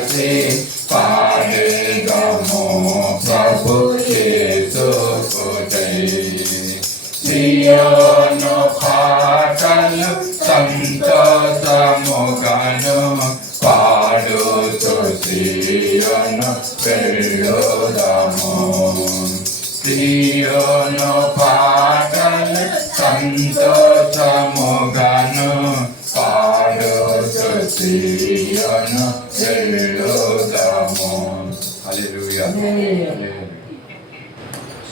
కలిసి పాడేదము ప్రభు యేసుకు జై. సియోను పాటలు సంతోషముగాను పాడుతూ సియోను వెళ్ళుదాము. సియోను పాటలు సంతోషముగాను పాడుతూ సియోను వెళ్ళుదాము. హల్లెలూయా.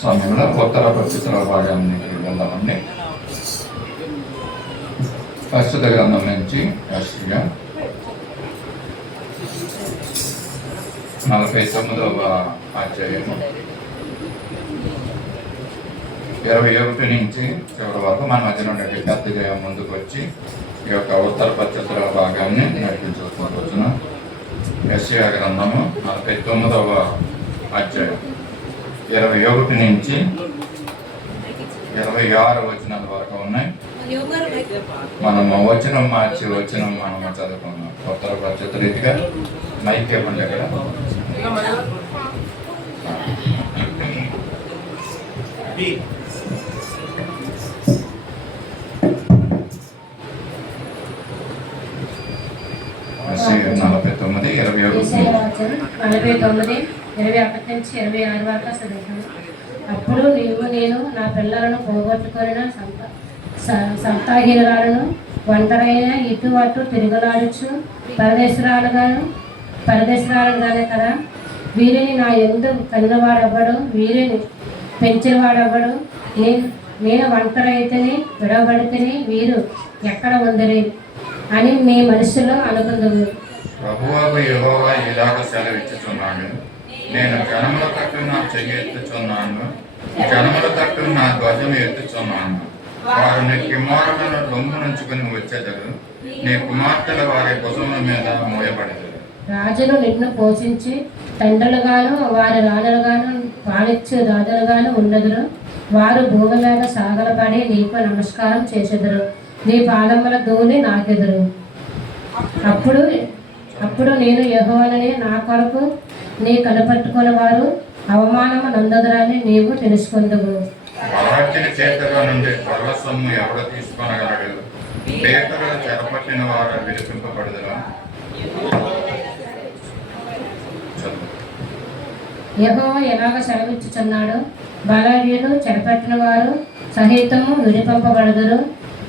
సమయంలో ఉత్తర పరిస్థితుల భాగానికి వెళ్దామండి. పరిశుద్ధ గ్రంథం నుంచి యెషయా 49వ అధ్యాయము 21 నుంచి చివరి వరకు మన మధ్య నుండి పెద్దగా ముందుకు వచ్చి ఈ యొక్క ఉత్తర పరిస్థితుల భాగాన్ని నడిపించుకుంటున్నాం. యెషయా గ్రంథము 49వ అధ్యాయం 21 నుంచి 26 వచనాల వరకు ఉన్నాయి. మనము వచనం మార్చి మనము చదువుకున్నాం. ఉత్తర పరిస్థితి రీతిగా మైక్ ఇవ్వండి. అక్కడ అప్పుడు నేను నా పిల్లలను పోగొట్టుకున్న సంతాహీనులను ఒంటరైన ఇటు అటు తిరుగులాడుచు పరదేశరాలుగానే కదా. వీరిని నా యందు కన్నవాడవ్వడు, వీరిని పెంచినవాడవ్వడు. నేను ఒంటరైతేనే విడవబడితేనే వీరు ఎక్కడ ఉందరి అని మీ మనసులో అనుకుందాము. ప్రభువు యెహోవా ఇలాగ సెలవిచ్చుచున్నాడు, నేను జనముల తట్టు నా చెయ్యి ఎత్తుచున్నాను, జనముల తట్టు నా ధ్వజం ఎత్తుచున్నాను. వారు నీ కుమారులను రొమ్మునుంచుకుని వచ్చేదరు, నీ కుమార్తెల వారి భుజముల మీద మోయబడేదరు. రాజులు నిన్ను పోషించి తండ్రులుగాను వారి రాజులుగాను పాలిచ్చు రాజులుగాను ఉండదురు. వారు భూమి మీద సాగలపడి నీకు నమస్కారం చేసేదరు, నీ పాదముల ధూళి నాకెదురు. అప్పుడు నేను యెహోవానని నా కొరకు నీ కనిపెట్టుకుని వారు అవమానము నందదురని నీవు తెలుసుకుందువు. బలవంతుని చేతిలో నుండి కొల్ల సొమ్ము ఎవడు తీసుకొనగలడు? పేదలు చెరపట్టిన వారు విడిపింపబడుదురా? యెహోవా ఎలాగ సెలవిచ్చుచున్నాడు, బలహీనులు చెరపట్టిన వారు సహితము విడిపింపబడుదురు,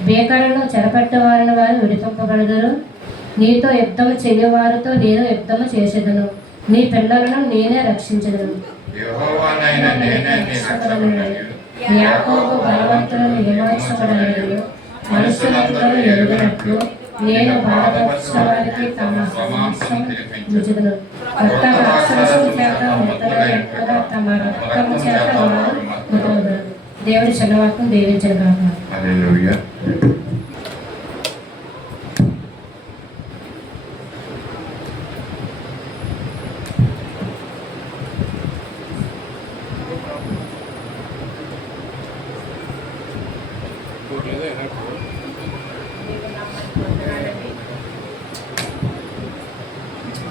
బేకరులు చెరపట్టిన వారిని వారు విడిపింపబడుదురు. నీతో యుద్ధము చేయవారితో నేను యుద్ధము చేసేదను, నీ పిల్లలను నేనే రక్షించదను. యాకోబు బలవంతులను విమోచించబడలేదు, మనుషులందరూ ఎరుగినట్లు నేను బాధపరిచిన వారికి తమ మాంసం రుచుదును. కొత్త రాక్షసుల చేత ముద్దగా తమ రక్తము చేత వారు ముద్దగలరు. దేవుడి శనవాక్యం దీవించను గాక. హల్లెలూయా.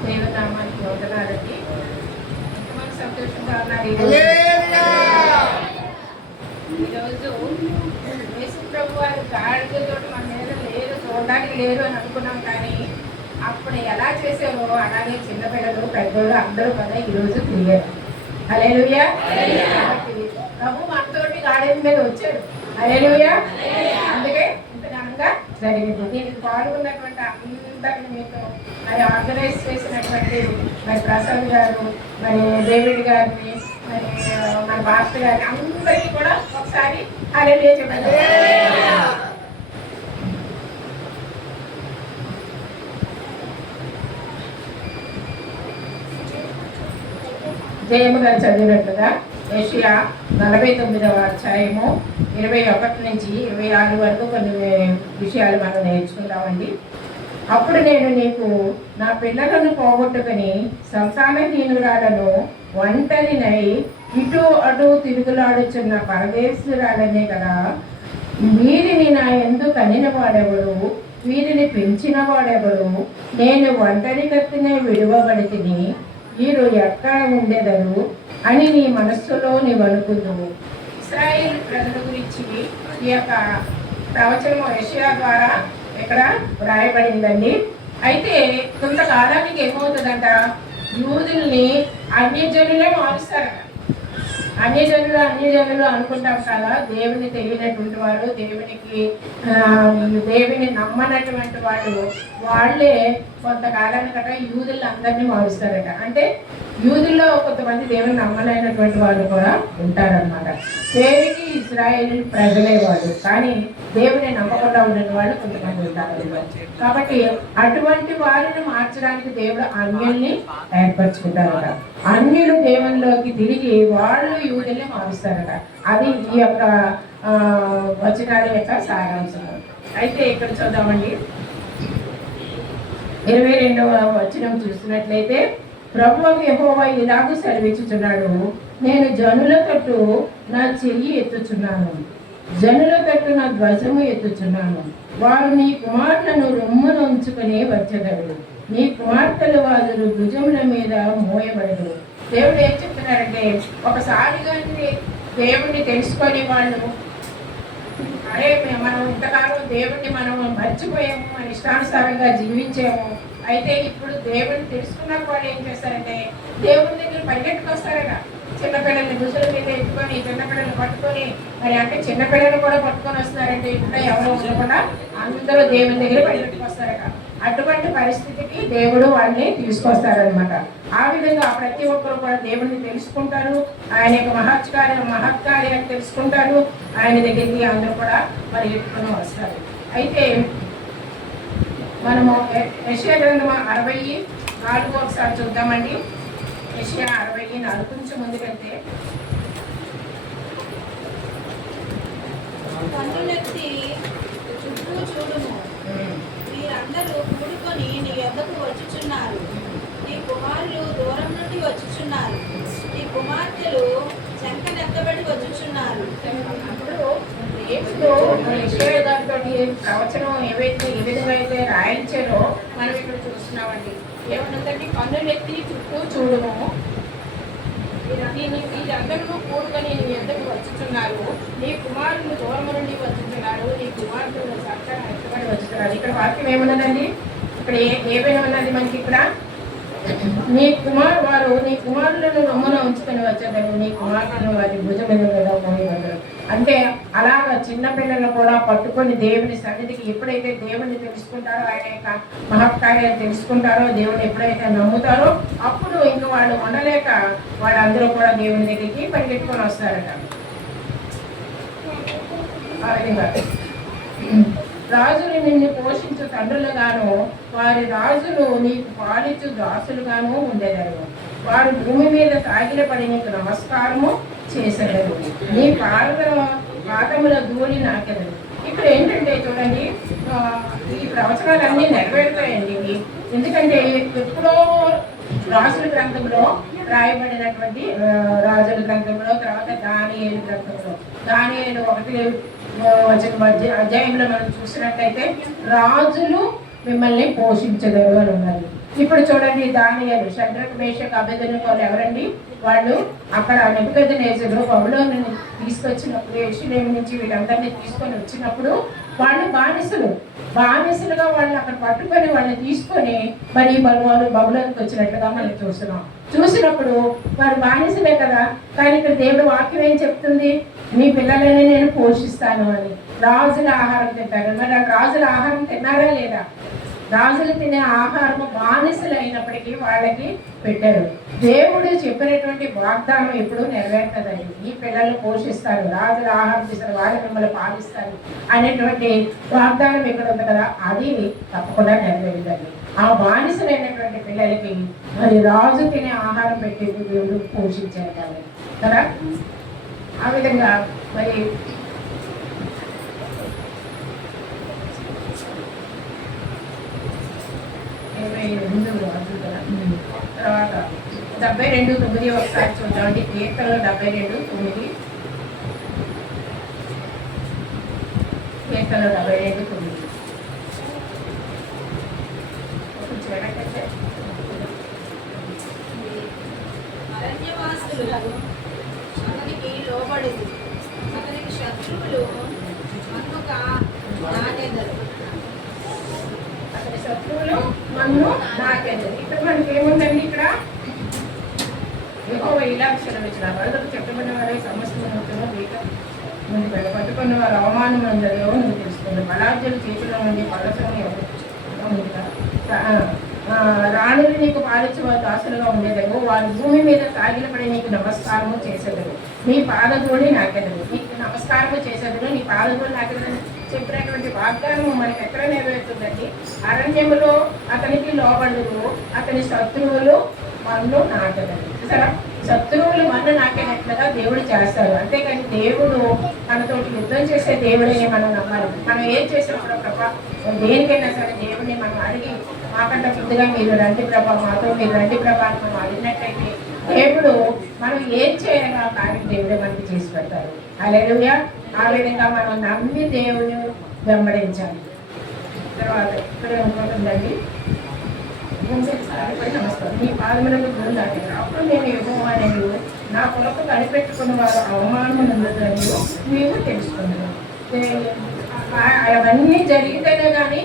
దేవనామానికి వందనాలండి. సంతోషంగా ఉన్నారు. ఈరోజు యేసు ప్రభు వారి గాడిదతో మన మీద లేరు, చూడడానికి లేరు అని అనుకున్నాం. కానీ అప్పుడు ఎలా చేశారో అలాగే చిన్నపిల్లలు పెద్దోళ్ళు అందరూ కదా ఈరోజు క్లియర్. హల్లెలూయా. ప్రభు మనతోటి గాడిద మీద వచ్చాడు. హల్లెలూయా. అందుకే ఇంత ఘనంగా జరిగింది. దీనికి పాల్గొన్నటువంటి అందరిని మీతో మరి ఆర్గనైజ్ చేసినటువంటి మరి ప్రసాద్ గారు, మరి డేవిడ్ గారిని, మరి మన భాస్కర్ గారిని అందరికీ కూడా ఒకసారి హల్లెలూయా చెప్పండి. జయము గారు చదివినట్లుగా యెషయా 49వ అధ్యాయము 21 నుంచి 26 వరకు కొన్ని విషయాలు మనం నేర్చుకుందామండి. అప్పుడు నేను నీకు నా పిల్లలను పోగొట్టుకుని సంతానహీనురాలను ఒంటరినై ఇటు అటు తిరుగులాడుచున్న పరదేశురాలనే కదా. వీరిని నా యందు కనిన వాడెవడు, వీరిని పెంచిన వాడెవరు? నేను ఒంటరి కత్తినే విడువబడితిని, వీరు ఎక్కడ ఉండేదరు అని నీ మనస్సులో నీవు అనుకుందువు. ఇశ్రాయేలు ప్రజల గురించి ఈ యొక్క ప్రవచనము యెషయా ద్వారా ఇక్కడ వ్రాయబడిందండి. అయితే కొంతకాలానికి ఏమవుతుందంట, యూదుల్ని అన్యజనులే మారుస్తారట. అన్యజనులు అనుకుంటాం కదా, దేవుని తెలియనటువంటి వారు, దేవుని నమ్మనటువంటి వాళ్ళే కొంతకాలానికట యూదులు అందరినీ మారుస్తారట. అంటే యూదుల్లో కొంతమంది దేవుని నమ్మలేనటువంటి వాళ్ళు కూడా ఉంటారన్నమాట. పేరుకి ఇశ్రాయేలు ప్రజలే వాళ్ళు, కానీ దేవుని నమ్మకుండా ఉన్న వాళ్ళు కొంతమంది ఉంటారు. కాబట్టి అటువంటి వారిని మార్చడానికి దేవుడు అన్యుల్ని ఏర్పరచుకుంటారట. అన్యులు దేవునిలోకి తిరిగి వాళ్ళు యూదుల్ని మారుస్తారట. అది ఈ యొక్క వచనాల యొక్క సారాంశం. అయితే ఇక్కడ చూద్దామండి, 22వ వచనం చూసినట్లయితే, ప్రభువు యెహోవా ఇలాగూ సెలవిచ్చుచున్నాడు, నేను జనుల తట్టు నా చెయ్యి ఎత్తుచున్నాను, జనుల తట్టు నా ధ్వజము ఎత్తుచున్నాను. వారు నీ కుమార్తెను రొమ్మును ఉంచుకుని వచ్చేదరు, నీ కుమార్తెలు వారు భుజముల మీద మోయబడరు. దేవుడు ఏం చెప్తున్నారంటే, ఒకసారి కానీ దేవుణ్ణి తెలుసుకొని వాళ్ళు, అరే మనం ఇంతకాలం దేవుణ్ణి మనం మర్చిపోయాము, మన ఇష్టానుసారంగా జీవించాము, అయితే ఇప్పుడు దేవుడిని తెలుసుకున్నాక వాళ్ళు ఏం చేస్తారంటే దేవుని దగ్గర పరిగెట్టుకొస్తారట. చిన్నపిల్లల్ని భుజుల మీద ఎత్తుకొని, చిన్నపిల్లల్ని పట్టుకొని, మరి అంటే చిన్నపిల్లలు కూడా పట్టుకొని వస్తున్నారంటే ఇప్పుడు ఎవరో ఉండకుండా అందరూ దేవుని దగ్గర పరిగెట్టుకొస్తారట. అటువంటి పరిస్థితికి దేవుడు వాళ్ళని తీసుకొస్తారనమాట. ఆ విధంగా ప్రతి ఒక్కరు కూడా దేవుడిని తెలుసుకుంటారు, ఆయన యొక్క మహత్కార్యాన్ని తెలుసుకుంటారు, ఆయన దగ్గరికి అందరూ కూడా పరిగెట్టుకొని వస్తారు. అయితే మనము యెషయా గ్రంథం 64 ఒకసారి చూద్దామండి. యెషయా 64 కొంచెం ముందుకెళ్తే, కన్నులెత్తి చుట్టూ చూడుము, మీరందరూ కూడుకొని నీ యొద్దకు వచ్చుచున్నారు, నీ కుమారులు దూరం నుండి వచ్చుచున్నారు, నీ కుమార్తెలు శంఖనెత్తబడి వచ్చుచున్నారు. అప్పుడు దేవుడు యెషయా గారితో ప్రవచనం ఏ విధంగా అయితే రాయించారో మనం ఇక్కడ చూస్తున్నామండి. ఏమన్నదండి, కన్నులెత్తి చుట్టూ చూడము, వీరందరూ కూడుకొని నీ ఎద్దకు వచ్చుచున్నారు, నీ కుమారులు దూరం నుండి వచ్చుచున్నారు, నీ కుమారులు చక్కగా ఎత్తబడి వచ్చుతున్నారు. ఇక్కడ వాక్యం ఏమన్నదండి, ఇక్కడ ఏమేమన్నది మనకి ఇక్కడ, నీ కుమారులను రొమ్మున ఉంచుకొని వచ్చేదారు, నీ కుమారులను వారి భుజం మీద మోయబడ్డారు. అంటే అలాగా చిన్నపిల్లలు కూడా పట్టుకొని దేవుని సన్నిధికి ఎప్పుడైతే దేవుణ్ణి తెలుసుకుంటారో, ఆయన యొక్క మహత్కార్యాన్ని తెలుసుకుంటారో, దేవుని ఎప్పుడైతే నమ్ముతారో, అప్పుడు ఇంక వాళ్ళు ఉండలేక వాళ్ళందరూ కూడా దేవుని దగ్గరికి పరిగెట్టుకొని వస్తారట. ఆ విధంగా రాజులు నిన్ను పోషించు తండ్రులుగాను, వారి రాజులు నీకు పాలించు దాసులుగాను ఉండేదారు. వారు భూమి మీద సాగిలపడి నీకు నమస్కారము చేసేదారు, నీ పాదముల ధూళి నాకెదరు. ఇక్కడ ఏంటంటే చూడండి, ఈ ప్రవచనాలన్నీ నెరవేరుతాయండి. ఎందుకంటే ఎప్పుడో రాజుల గ్రంథంలో రాయబడినటువంటి, రాజుల గ్రంథంలో, తర్వాత దానియేలు గ్రంథంలో, దానియేలు 1 అధ్యాయంలో మనం చూసినట్లయితే రాజులు మిమ్మల్ని పోషించగలరు అని ఉన్నారు. ఇప్పుడు చూడండి, దానియేలు, షద్రక్, మేషక్, అబేద్నెగోలు ఎవరండి? వాళ్ళు అక్కడ నెబుకద్నెజరు బబులోను తీసుకొచ్చినప్పుడు, యెరూషలేము నుంచి వీళ్ళందరినీ తీసుకొని వచ్చినప్పుడు వాళ్ళు బానిసలుగా వాళ్ళు అక్కడ పట్టుకొని వాళ్ళని తీసుకొని మరి వాళ్ళు బబులోనికి వచ్చినట్లుగా మనం చూసినప్పుడు వారు బానిసలే కదా. కానీ ఇక్కడ దేవుడు వాక్యం ఏం చెప్తుంది, మీ పిల్లలని నేను పోషిస్తాను అని. రాజుల ఆహారం తింటారు. మరి రాజుల ఆహారం తిన్నారా లేదా? రాజులు తినే ఆహారము బానిసలు అయినప్పటికీ వాళ్ళకి పెట్టారు. దేవుడు చెప్పినటువంటి వాగ్దానం ఎప్పుడు నెరవేరుతుందండి. ఈ పిల్లలు పోషిస్తారు, రాజుల ఆహారం తీస్తారు, వాళ్ళు మిమ్మల్ని పాలిస్తారు అనేటువంటి వాగ్దానం ఎక్కడ ఉంది కదా, అది తప్పకుండా నెరవేరుతుంది. ఆ బానిసలైనటువంటి పిల్లలకి మరి రాజు తినే ఆహారం పెట్టేది దేవుడు పోషించారు కదా. ఆ విధంగా మరి 22 తర్వాత 72:9 ఒకసారి చూద్దామండి. కీర్తనలో 72:9, కీర్తనలో 72:9. వచ్చుచున్నారు. అతనికి లోబడేది. అతనికి శత్రువులు మన్నుగా నాటెదరు. అతని శత్రువులు మన్ను నాకెందు. ఇక్కడ మనకి ఏముందండి? ఇక్కడ యెహోవా ఇలా సెలవిచ్చిన వరదకు చెట్టుకున్న వారే సమస్తమును వీక ముందు పట్టుకున్న వారు అవమానం అందరూ నువ్వు తెలుసుకుంది. బలార్జుల చేతిలో నుండి పలసము రాణులు నీకు పాలించే వారు దాసులుగా ఉండేదరు. వారి భూమి మీద సాగిలపడి నీకు నమస్కారము చేసేదరు. నీ పాదధూళి నాకెదరు. నీకు నమస్కారము చేసేదరు, నీ పాదధూళి నాకెదరు చెప్పినటువంటి వాగ్దానము మనకి ఎక్కడ నెరవేరుతుందండి? అరణ్యములో అతనికి లోబడురు, అతని శత్రువులు మన్ను నాటెదరు. చూసారా? శత్రువులు మన్ను నాకేనట్లుగా దేవుడు చేస్తారు. అంతేకాని దేవుడు మనతోటి యుద్ధం చేసే దేవుడిని మనం నమ్మాలి. మనం ఏం చేసినప్పుడు ప్రభా దేనికైనా సరే దేవుడిని మనం అడిగి మాకంటే ముందుగా మీరు రండి ప్రభా, మాతో మీరు రండి ప్రభా అని మనం అడిగినట్లయితే దేవుడు మనం ఏం చేయాలో ఆ కార్యం దేవుడే మనకి చేసి పెడతారు. హల్లెలూయా. ఆ విధంగా మనం నమ్మి దేవుని వెంబడించాలి. తర్వాత ఇక్కడ ఉంటుందండి, నమస్కారం నీ పాదములకు గురుదాటి. అప్పుడు నేను యెహోవానని నా కొరకు కనిపెట్టుకున్న వారు అవమానమునందుదని నీవు తెలుసుకున్నాను. అవన్నీ జరిగితేనే కానీ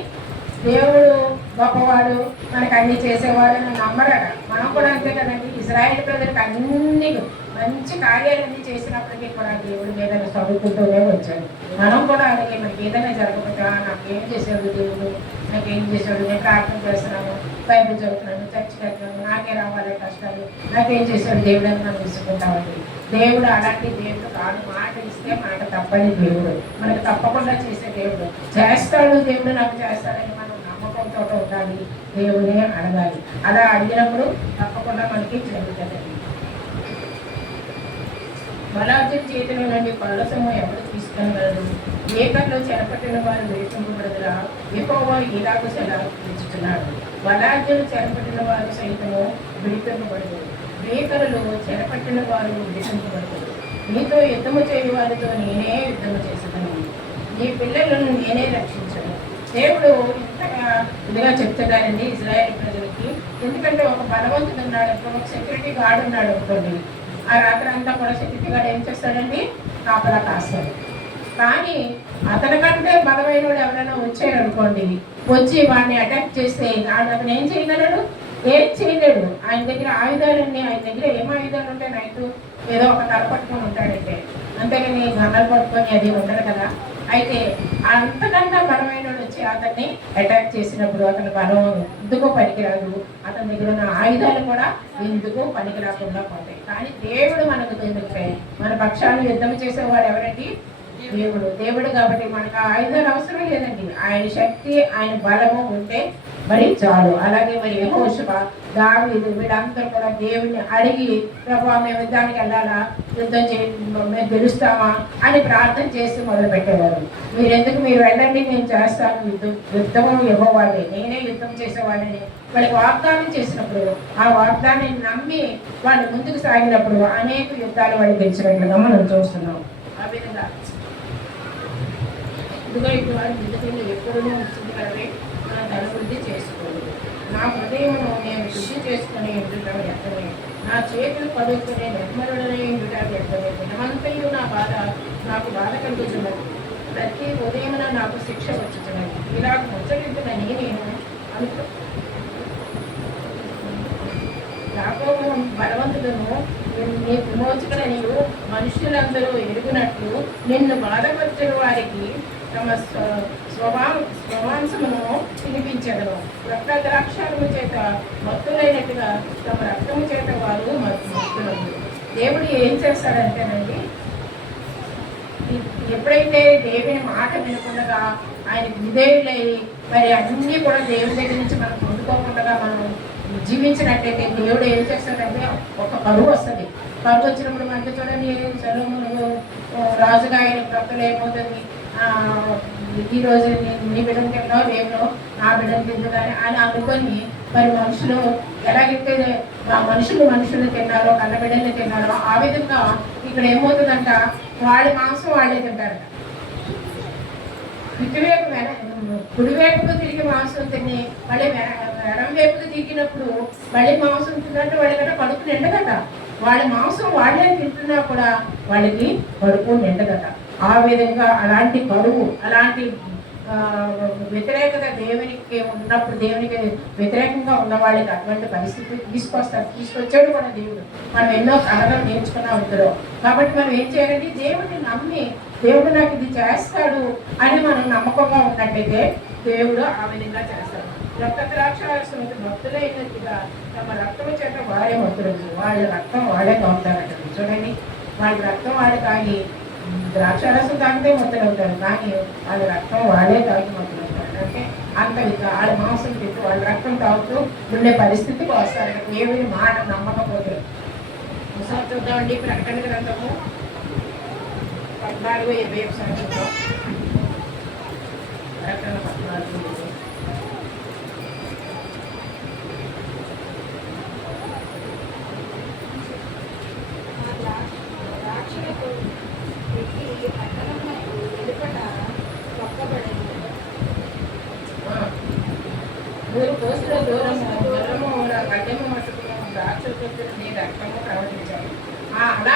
దేవుడు గొప్పవాడు, మనకు అన్ని చేసేవాడు అని నమ్మరట. మనం కూడా అంతే కదండి. ఇశ్రాయేలు ప్రజలకు అన్ని మంచి కార్యాలన్నీ చేసినప్పటికీ కూడా దేవుడి మీద చదువుకుంటూనే వచ్చాడు. మనం కూడా అలాగే మనకి ఏదైనా జరగకపోతే నాకేం చేశాడు దేవుడు, నాకేం చేశాడు, నేను ప్రార్థన చేస్తున్నాను, బైబిల్ చదువుతున్నాను, చర్చి కట్టాను, నాకే రావాలి కష్టాలు, నాకేం చేశాడు దేవుడు అని మనం తీసుకుంటామండి. దేవుడు అలాంటి దేవుడు కాదు. మాట ఇస్తే మాట తప్పని దేవుడు, మనకు తప్పకుండా చేసే దేవుడు. చేస్తాడు దేవుడు, నాకు చేస్తాడని మనం నమ్మకంతో ఉండాలి, దేవుడిని అడగాలి. అలా అడిగినప్పుడు తప్పకుండా మనకి జరుగుతుంది. బలార్జున చేతిలో నుండి పళ్ళసము ఎవరు తీసుకొనగలరు? ఏకర్లో చెరపట్టిన వారు విడిపింపబడదురా? యెహోవా ఇలాగూ సెలవిచ్చుచున్నాడు. బలార్జును చెరపట్టిన వారు సైతము విడిపింపబడదు, ఏకరులు చెరపట్టిన వారు విడిపింపబడదు. నీతో యుద్ధము చేయు వారితో నేనే యుద్ధము చేసేదాన్ని, నీ పిల్లలను నేనే రక్షించను. దేవుడు ఇంతగా ఇదిగా చెప్తున్నాడండి ఇశ్రాయేలు ప్రజలకి. ఎందుకంటే ఒక బలవంతుడు ఉన్నాడు, ఒక సెక్యూరిటీ గార్డ్ ఉన్నాడు అనుకోండి. ఆ రాత్రి అంతా కూడా సెక్యూరిటీ గార్డ్ ఏం చేస్తాడండి? కాపలా కాస్తాడు. కానీ అతనికంటే బలమైన వాడు ఎవరైనా వచ్చాడు అనుకోండి, వచ్చి వాడిని అటాక్ చేస్తే అతను ఏం చేయగలడు? ఏం చేయలేడు. ఆయన దగ్గర ఆయుధాలన్నీ, ఆయన దగ్గర ఏం ఆయుధాలు ఉంటాయి? నైట్ ఏదో ఒక తల పట్టుకొని ఉంటాడంటే, అంతేగాని గన్నలు పట్టుకొని అది ఉండదు కదా. అయితే అంతకంటే బలమైన వచ్చి అతన్ని అటాక్ చేసినప్పుడు అతని బలం ఎందుకు పనికిరాదు, అతని దగ్గర ఉన్న ఆయుధాలు కూడా ఎందుకు పనికి రాకుండా పోతాయి. కానీ దేవుడు మనకు దొరికితే మన పక్షాన్ని యుద్ధం చేసేవాడు ఎవరండి? దేవుడు. దేవుడు కాబట్టి మనకు ఆయుధాలు అవసరం లేదండి. ఆయన శక్తి, ఆయన బలము ఉంటే మరి చాలు. అలాగే మరి యెహోషువ, దావీదు వీళ్ళందరూ కూడా దేవుడిని అడిగి ప్రభా మేము యుద్ధానికి వెళ్ళాలా, యుద్ధం మేము గెలుస్తామా అని ప్రార్థన చేసి మొదలు పెట్టేవారు. మీరు వెళ్ళండి, నేను చేస్తాను, యుద్ధము యెహోవాదే, నేనే యుద్ధం చేసేవాడిని వాళ్ళకి వాగ్దానం చేసినప్పుడు ఆ వాగ్దానాన్ని నమ్మి వాళ్ళు ముందుకు సాగినప్పుడు అనేక యుద్ధాలు వాళ్ళు గెలిచినట్లుగా మనం చూస్తున్నాం. ఆ విధంగా ఇదిగో ఇప్పుడు వారి బుద్ధిలో ఎప్పుడూ వచ్చింది కలవే మనం అభివృద్ధి చేసుకోవాలి. నా హృదయమును నేను శుద్ధి చేసుకుని ఎదుట ఎత్తనే, నా చేతులు పడుకునే నిర్మలుడనే ఎదుట ఎత్తనే. దినమంతయు నా బాధ నాకు బాధ కలుగుతున్నది, ప్రతి ఉదయమున నాకు శిక్ష వచ్చుతున్నది. ఇలా ముచ్చరించునని నేను అనుకో యాకోబు బలవంతులను నీ విమోచకుడ నీవు మనుషులందరూ ఎరుగునట్లు నిన్ను బాధపరిచిన వారికి తమ స్వమాంసమును తినిపించగలరు. రక్త ద్రాక్షారము చేత మత్తులైనట్టుగా తమ రక్తము చేత వారు మత్తులరు. దేవుడు ఏం చేస్తాడంటేనండి, ఎప్పుడైతే దేవుని మాట వినకుండా ఆయన విధేయులై మరి అన్నీ కూడా దేవుడి దగ్గర నుంచి మనం పొందుకోకుండా మనం జీవించినట్టయితే దేవుడు ఏం చేస్తాడంటే ఒక కరువు వస్తుంది. కరువు వచ్చినప్పుడు మనకి చూడండి, సొలొమోను రాజుగా ఆయన భక్తులు ఏమవుతుంది, ఈరోజు నీ బిడ్డను తిన్నావు, రేపు నా బిడ్డను తిందు కానీ అని అనుకొని మరి మనుషులు ఎలాగైతే మనుషులు తిన్నారో, కన్న బిడ్డల్ని తిన్నారో ఆ విధంగా ఇక్కడ ఏమవుతుందంట, వాళ్ళ మాంసం వాళ్ళే తింటారట. ఇటువైపు కుడివైపుకు తిరిగి మాంసం తిని మళ్ళీ ఎడం వైపుకు తిరిగినప్పుడు మళ్ళీ మాంసం తిన్నట్టు వాళ్ళకంటే కడుపు నిండదట. వాళ్ళ మాంసం వాళ్ళే తింటున్నా కూడా వాళ్ళకి కడుపు నిండదట. ఆ విధంగా అలాంటి కరువు, అలాంటి వ్యతిరేకత దేవునికి ఉన్నప్పుడు, దేవునికి వ్యతిరేకంగా ఉన్న వాళ్ళకి అటువంటి పరిస్థితి తీసుకొచ్చాడు మన దేవుడు. మనం ఎన్నో కళలు నేర్చుకున్నాం ఇందులో. కాబట్టి మనం ఏం చేయాలంటే దేవుడిని నమ్మి, దేవుడు నాకు ఇది చేస్తాడు అని మనం నమ్మకంగా ఉన్నట్టయితే దేవుడు ఆ విధంగా చేస్తాడు. రక్త ద్రాక్షారసం భక్తులైనట్టుగా తమ రక్తము చేత వారే భక్తులు, వాళ్ళ రక్తం వాళ్ళే తాగుతారట. చూడండి, వాళ్ళ రక్తం వాళ్ళు తాగి ద్రాక్షారసం తాగితే మొత్తలు అవుతారు, కానీ వాళ్ళ రక్తం వాళ్ళే తాగి మొత్తలు అవుతారు. అంటే అంత వాళ్ళ మాంసం తింటూ వాళ్ళ రక్తం తాగుతూ ఉండే పరిస్థితికి వస్తారు దేవుని మాట నమ్మకపోతే. ఒకసారి చూద్దామండి ప్రకటన గ్రంథము 14:20 ఒకసారి చూద్దాం. ప్రకటన 14:20. మూడు కోసుల దూరము గడ్డము మట్టుకున్న ద్రాక్ష నుండి రక్తము ప్రవహించాలి. అలా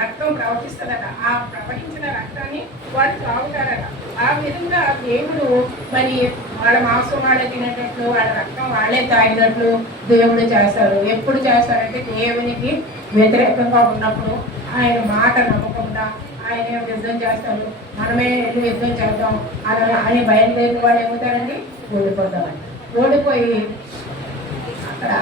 రక్తం ప్రవహిస్తుందట. ఆ ప్రవహించిన రక్తాన్ని వాళ్ళు తాగుతారట. ఆ విధంగా దేవుడు మరి వాళ్ళ మాంసం వాళ్ళే తినేటట్లు, వాళ్ళ రక్తం వాళ్ళే తాగినట్లు దేవుడు చేస్తారు. ఎప్పుడు చేస్తారంటే దేవునికి వ్యతిరేకంగా ఉన్నప్పుడు, ఆయన మాట నమ్మకుండా ఆయన యుద్ధం చేస్తారు. మనమే వెళ్ళి యుద్ధం చేద్దాం అలా అని బయలుదేరిన వాళ్ళు ఏమవుతారండి, ఓడిపోతామండి. ఓడిపోయి అక్కడ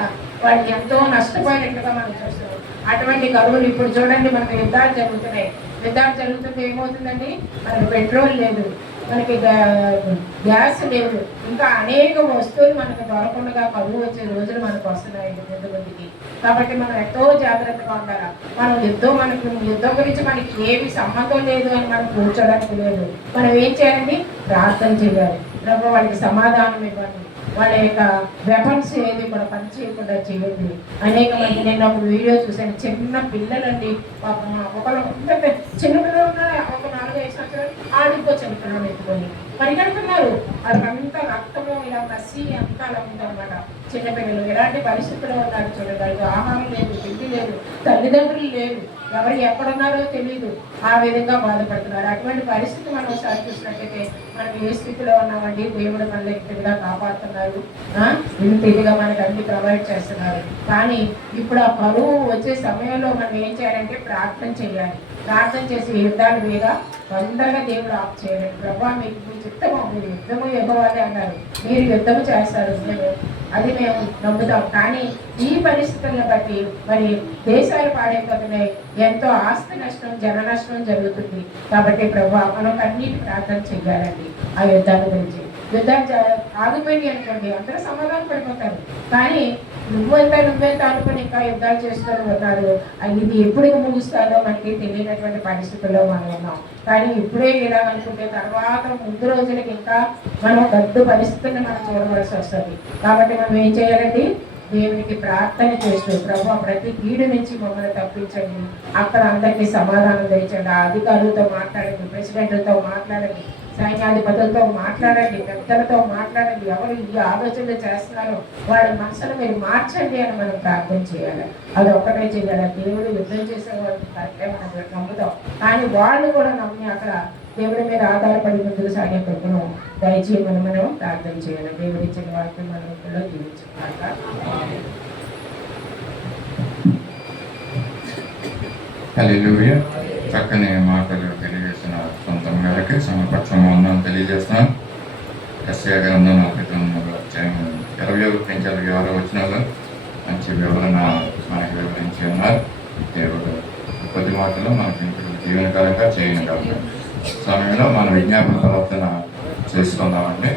వాళ్ళు ఎంతో నష్టపోయినట్లుగా మనం చూస్తాం. అటువంటి కరువులు ఇప్పుడు చూడండి, మనకు యుద్ధాలు జరుగుతున్నాయి. యుద్ధాలు జరుగుతుంటే ఏమవుతుందండి, మనకు పెట్రోల్ లేదు, మనకి గ్యాస్ లేదు, ఇంకా అనేక వస్తువులు మనకు దొరకకుండా కరువు వచ్చే రోజులు మనకు వస్తున్నాయి ముందు ముందుకి. కాబట్టి మనం ఎంతో జాగ్రత్తగా ఉండాలి. మనం యుద్ధం గురించి మనకి ఏమి సంబంధం లేదు అని మనం కూర్చోడానికి లేదు. మనం ఏం చేయాలండి, ప్రార్థన చేయాలి. ప్రభు వాళ్ళకి సమాధానం ఇవ్వండి, వాళ్ళ యొక్క వెపన్స్ ఏది కూడా పని చేయకుండా చేయండి. అనేక మంది, నేను ఒక వీడియో చూశాను, చిన్న పిల్లలండి, ఒకళ్ళు చిన్న పిల్లలు ఉన్నారు, ఒక 4-5 సంవత్సరాలు ఆడిపో చిన్న పిల్లలు ఎత్తుకొని పరిగెడుతున్నారు. వాళ్ళకంతా రక్తము ఇలా కసి అంతా అలా ఉందన్నమాట. చిన్నపిల్లలు ఎలాంటి పరిస్థితుల్లో ఉన్నారు చూడండి. వాళ్ళకి ఆహారం లేదు, తిండి లేదు, తల్లిదండ్రులు లేరు, ఎవరు ఎక్కడున్నారో తెలియదు. ఆ విధంగా బాధపడుతున్నారు. అటువంటి పరిస్థితి మనం ఒకసారి చూసినట్టయితే మనం ఏ స్థితిలో ఉన్నామండి, దేవుడు మనల్ని ఇంటిగా కాపాడుతున్నారు, ఇంత ఇదిగా మనకు అన్ని ప్రొవైడ్ చేస్తున్నారు. కానీ ఇప్పుడు ఆ కరువు వచ్చే సమయంలో మనం ఏం చేయాలంటే ప్రార్థన చేయాలి. ప్రార్థన చేసి యుద్ధాలు మీద తొందరగా దేవుడు ఆఫ్ చేయాలి. ప్రభా మీకు మీ చిత్తము, మీరు యుద్ధము ఇవ్వాలి అన్నారు, మీరు యుద్ధము చేస్తారు, అది మేము నమ్ముతాం. కానీ ఈ పరిస్థితులను బట్టి మరి దేశాలు పాడైపోతున్నాయి, ఎంతో ఆస్తి నష్టం, జన నష్టం జరుగుతుంది. కాబట్టి ప్రభు మనం అన్నిటి ప్రార్థన చేయాలండి. ఆ యుద్ధాల గురించి, యుద్ధాలు ఆగిపోయి అనుకోండి అందరూ సమాధానం పడిపోతారు. కానీ నువ్వెంత అనుకుని ఇంకా యుద్ధాలు చేస్తూ ఉన్నారు. ఇది ఎప్పుడు ముగుస్తారో మనకి తెలియనటువంటి పరిస్థితుల్లో మనం ఉన్నాం. కానీ ఇప్పుడే ఇలా అనుకుంటే తర్వాత ముందు రోజులకి ఇంకా మనం గడ్డు పరిస్థితులను మనం చూడవలసి వస్తుంది. కాబట్టి మనం ఏం చేయాలండి, దేవునికి ప్రార్థన చేస్తూ ప్రభు ప్రతి కీడు నుంచి మమ్మల్ని తప్పించండి, అక్కడ అందరికీ సమాధానం తెచ్చండి, ఆ అధికారులతో మాట్లాడండి, ప్రెసిడెంట్లతో మాట్లాడండి, సైన్యాధిపతులతో మాట్లాడండి, పెద్దలతో మాట్లాడండి, ఎవరు ఈ ఆలోచనలు చేస్తున్నారో వాళ్ళ మనసును మీరు మార్చండి అని మనం ప్రార్థన చేయాలి. అది ఒక్కటే చేయాలి. దేవుడు యుద్ధం చేసేవాళ్ళు కరెక్టే మనం నమ్ముతాం, కానీ వాళ్ళు కూడా నమ్మి అక్కడ దేవుడి మీద ఆధారపడి ముందుకు సాగే ప్రభును దయచేయమని మనం ప్రార్థన చేయాలి. దేవుడి ఇచ్చిన వాక్యం మన ఇంట్లో జీవించుకున్నాక హల్లెలూయా. చక్కని మాటలు తెలియజేసిన సొంత మేరకి సమపక్షంగా ఉందని తెలియజేస్తున్నాను. యెషయా గ్రంథం 21-26 వచనాలు మంచి వివరణ మనకి వివరించి ఉన్నారు. దేవుడు కొద్ది మాటలు మనకి జీవనకరంగా చేయగలరు. సమయంలో మనం విజ్ఞాపన ప్రవర్తన చేసుకుందామండి.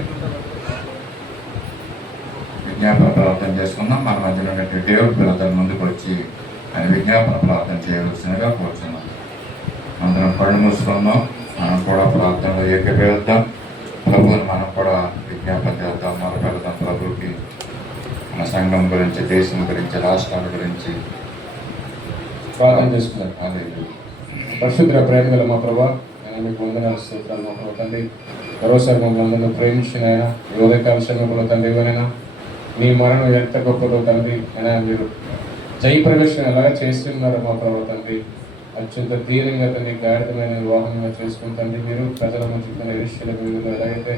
విజ్ఞాపన ప్రవర్తన చేసుకుందాం. మన మధ్యలో దేవుడి పిల్లల ముందుకు వచ్చి ఆయన విజ్ఞాపన ప్రార్థన చేయవలసినగా కూర్చున్నాం. అందరం కళ్ళు మూసుకుందాం. మనం కూడా ప్రార్థనలో ఏకీభవిద్దాం. ప్రభువుని మనం కూడా విజ్ఞాపన చేద్దాం, మొదలుపెడదాం. ప్రభువుకి మన సంఘం గురించి, దేశం గురించి, రాష్ట్రాల గురించి ప్రార్థన చేసుకున్నాం. పరిశుద్ధ ప్రేమ గల మా ప్రభా, నేను మీకు వందనాలు స్తోత్రాలు మా ప్రభా తండ్రి. మరోసారి మమ్మల్ని అందరినీ ప్రేమించిన ఆయన ఉదయకాల సమయంలో తండ్రి ఎవరైనా నీ మరణం ఎంత గొప్పదో తండ్రి అయినా మీరు జయప్రవేశం ఎలాగ చేస్తున్నారు మా ప్రభావ తండ్రి. అత్యంత ధీరంగా తండ్రి గాడిదమైన వాహనంగా చేసుకుంటండి మీరు ప్రజల మధ్య నిరీక్షల వీధులు ఎలాగైతే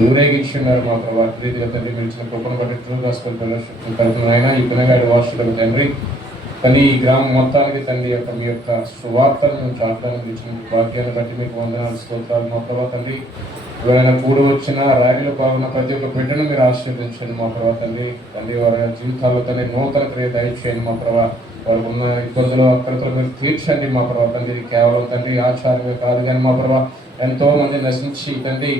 ఊరేగించున్నారు మా ప్రభావ రీతిగా తండ్రి మీరు ఇచ్చిన కృపను బట్టి ట్రూ గాస్పెల్ ఫెలోషిప్ తరపున అయినా ఈ పినగాడి వాసులకు తండ్రి కానీ ఈ గ్రామం మొత్తానికి తండ్రి యొక్క మీ యొక్క సువార్తలను చాటడానికి ఇచ్చిన భాగ్యాన్ని బట్టి మీకు వందనాలు స్తోత్రాలు మా ప్రభావ తండ్రి. ఎవరైనా కూడి వచ్చిన ర్యాలీలో పాల్గొన్న ప్రతి ఒక్క బిడ్డను మీరు ఆశీర్వదించండి మా ప్రభావ తండ్రి. వారి జీవితాల్లో తండ్రి నూతన క్రియ దయచేయండి మా ప్రభావ. వారికి ఉన్న ఇబ్బందులు అక్కడితో మీరు తీర్చండి మా ప్రభావ తండ్రి. కేవలం తండ్రి ఆచారమే కాదు కానీ మా ప్రభావ ఎంతో మంది నశించి తండ్రి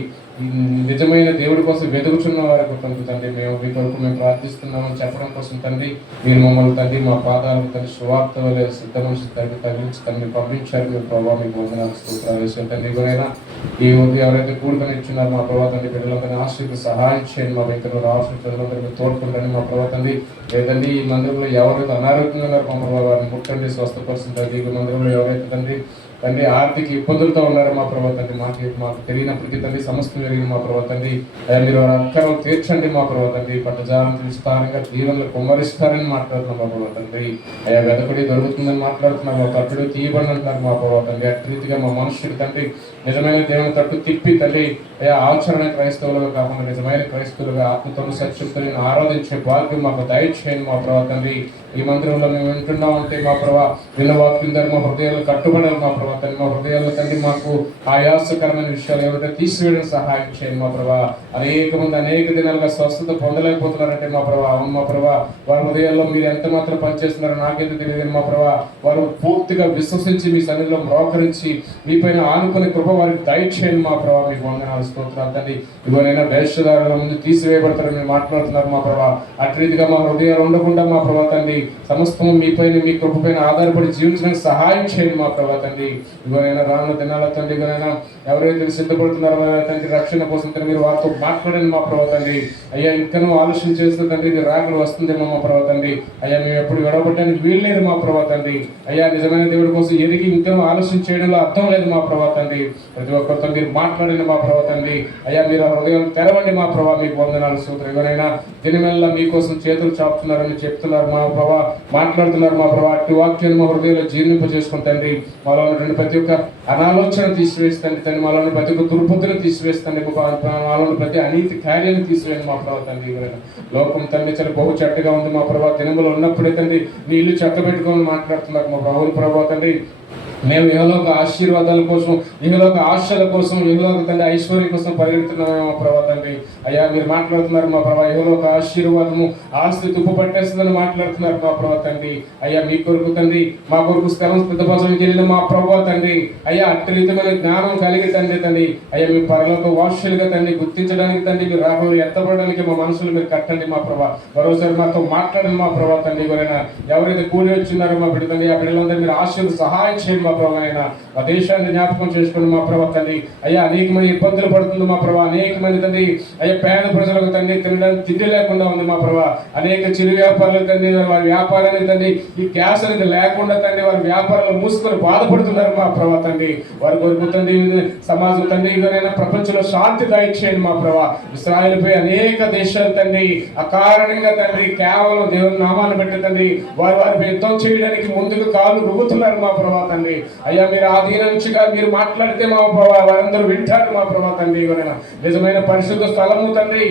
నిజమైన దేవుడి కోసం వెతుకుచున్న వారికి తండ్రి మేము మీ కొరకు మేము ప్రార్థిస్తున్నామని చెప్పడం కోసం తండ్రి మీరు మమ్మల్ని తండ్రి మా పాదాలకు తండ్రి సువార్త వల్ల సిద్ధమనిషి తండ్రి తగ్గించి తండ్రి పంపించారు. మీరు ప్రభావ మీకు వందనాలు స్తోత్రాలు వేసారు తండ్రి. ఎవరైనా ఈ ఎవరైతే కూడుకొని ఇచ్చున్నారు మా ప్రభావ తండ్రి బిడ్డలందరినీ ఆశ్రయికి సహాయం చేయండి. మా వ్యక్తులు రాష్ట్ర ప్రజలందరూ మీరు తోడుకుంటండి మా ప్రభావ తండ్రి. లేదండి ఈ మందిరంలో ఎవరైతే అనారోగ్యంగా ఉన్నారు మా ప్రభావ వారిని ముట్టండి స్వస్థపరుస్తుంది. ఈ మందిరంలో ఎవరైతే తండ్రి ఆర్థిక ఇబ్బందులతో ఉన్నారు మా ప్రభావ తండ్రి మాకు తెలియనప్పటికీ తండ్రి సమస్యలు జరిగిన మా ప్రభావ తండ్రి మీరు వారి అక్కరం తీర్చండి మా ప్రభావ తండ్రి. పట్టజాలను విస్తారంగా దీవెనలు కుమ్మరిస్తారని మాట్లాడుతున్నాం మా ప్రభావ తండ్రి. అయ్యా వెదకుడి దొరుకుతుందని మాట్లాడుతున్నాం. మా తట్టుడు తీయబడి అంటున్నారు మా ప్రభావ తండ్రి. అటు రీతిగా మా మనుషుడు తండ్రి నిజమైన దేవుని తట్టు తిప్పి తండ్రి అయ్యా ఆచరణ క్రైస్తవులుగా కాకుండా నిజమైన క్రైస్తవులుగా ఆత్మతో సత్యంతో ఆరాధించే భాగ్యం మాకు దయచేయండి మా ప్రభావ తండ్రి. ఈ మందిరంలో మేము వింటున్నామంటే మా ప్రభావ విన్న వాక్యం ద్వారా మా హృదయాలు కట్టుబడాలి మా ప్రభావ తండ్రి. మా హృదయాల్లో తండ్రి మాకు ఆయాసకరమైన విషయాలు ఎవరైతే తీసివేయడం సహాయం చేయండి మా ప్రభావ. అనేక మంది అనేక దినాలుగా స్వస్థత పొందలేకపోతున్నారంటే మా ప్రభావ అవును మా ప్రభావ వారి హృదయాల్లో మీరు ఎంత మాత్రం పనిచేస్తున్నారో నాకైతే తెలియదు మా ప్రభావ. వారు పూర్తిగా విశ్వసించి మీ సన్నిధిలో మోకరించి మీపైన ఆనుకునే కృప వారికి దయచేయండి మా ప్రభావ. మీకు వందనాలు స్తోత్రాలు తండ్రి. ఇవరైనా వేషధారుల ముందు తీసివేయబడతారని మీరు మాట్లాడుతున్నారు మా ప్రభావ. అటు రీతిగా మా హృదయాలు ఉండకుండా మా ప్రభావ తండ్రి సమస్తము మీపైన మీ కృపపైన ఆధారపడి జీవించడానికి సహాయం చేయండి మా ప్రభావ తండ్రి. ఇవరైనా రానున్న దినాల తండ్రి ఇవరైనా ఎవరైతే సిద్ధపడుతున్నారో తండ్రి రక్షణ కోసం తండ్రి మీరు వారితో మాట్లాడండి మా ప్రభావ తండ్రి. అయ్యా ఇంకనూ ఆలోచన చేస్తే తండ్రి ఇది రాకలు వస్తుందేమో మా ప్రభావ తండ్రి. అయ్యా మేము ఎప్పుడు విడవబడ్డానికి వీల్లేదు మా ప్రభావ తండ్రి. అయ్యా నిజమైన దేవుడి కోసం ఎదిగి ఇంకనూ ఆలోచన చేయడంలో అర్థం లేదు మా ప్రభావ తండ్రి. ప్రతి ఒక్కరితో మీరు మాట్లాడండి మా ప్రభావ తండ్రి. అయ్యా మీరు ఆ హృదయం తెరవండి మా ప్రభావ. మీకు వందనాలు సూత్రం. ఎవరైనా దినమెల్లా మీకోసం చేతులు చాపుతున్నారని చెప్తున్నారు మా ప్రభావ మాట్లాడుతున్నారు మా ప్రభావ. అట్టి వాక్యాన్ని మా హృదయంలో జీర్ణింప చేసుకుంటండి. మాలో ఉన్నటువంటి ప్రతి ఒక్క అనాలోచన తీసివేస్తండి తండ్రి. మాలో ఉన్న ప్రతి ఒక్క దుర్బుద్ధిని తీసివేస్తండి. మాలో ఉన్న ప్రతి అనీతి కార్యాన్ని తీసివేయండి మా ప్రభావ తండ్రి. లోకం తండ్రి చాలా బహు చెడ్డగా ఉంది మా ప్రభావ. దినములు ఉన్నప్పుడే తండ్రి నీ ఇల్లు చెక్క పెట్టుకొని మాట్లాడుతున్నారు మా ప్రభావ తండ్రి. మేము ఇహలోక ఆశీర్వాదాల కోసం ఇహలోక ఆశల కోసం ఇహలోక తండ్రి ఐశ్వర్యం కోసం పరిగెడుతున్నామేమో మా ప్రభావ తండ్రి. అయ్యా మీరు మాట్లాడుతున్నారు మా ప్రభావ. ఇహలోక ఆశీర్వాదము ఆస్తి తుప్పు పట్టేస్తుందని మాట్లాడుతున్నారు మా ప్రభావ తండ్రి. అయ్యా మీ కొరకు తండ్రి మా కొరకు స్థలం సిద్ధపరచడం జరిగిన మా ప్రభావ తండ్రి. అయ్యా అత్యధికమైన జ్ఞానం కలిగి తండ్రి అయ్యా మీ పరలోక వాష్యులుగా తండ్రి గుర్తించడానికి తండ్రి మీరు రాహులు ఎత్తబడడానికి మా మనసులు మీరు కట్టండి మా ప్రభావ. మరోసారి మాతో మాట్లాడండి మా ప్రభావ తండ్రి. ఎవరైతే కూడి వచ్చిన్నారో మా బిడ్డ తండ్రి ఆ బిడ్డలందరూ మీరు ఆశీర్వాద సహాయం చేయండి మా ప్రభావ. మా దేశాన్ని జ్ఞాపకం చేసుకోండి మా ప్రభావ తండ్రి. అయ్యా అనేక మంది ఇబ్బందులు పడుతుంది మా ప్రభావ. అనేక మంది తండ్రి అయ్యా పేద ప్రజలకు తండ్రి తినడానికి తిండి లేకుండా ఉంది మా ప్రభావ. అనేక చిరు వ్యాపారులు తండ్రి వారి వ్యాపారానికి తండ్రి ఈ గ్యాస్ అనేది లేకుండా తండ్రి వారి వ్యాపారాలు మూసుకొని బాధపడుతున్నారు మా ప్రభావ తండ్రి. వారి కొరకు తండ్రి సమాజం తండ్రి ఇదైనా ప్రపంచంలో శాంతి దయచేయండి మా ప్రభావ. ఇశ్రాయేలుపై అనేక దేశాలు తండ్రి అకారణంగా తండ్రి కేవలం దేవుని నామాన్ని పెట్టి తండ్రి వారిపై యుద్ధం చేయడానికి ముందుకు కాళ్ళు రువ్వుతున్నారు మా ప్రభావ తండ్రి. అయ్యా మీరు ఆధీన నుంచిగా మీరు మాట్లాడితే మా ప్రభావ వారందరూ వింటారు మా ప్రభావ తండ్రి. నిజమైన పరిశుద్ధ స్థలము తండ్రి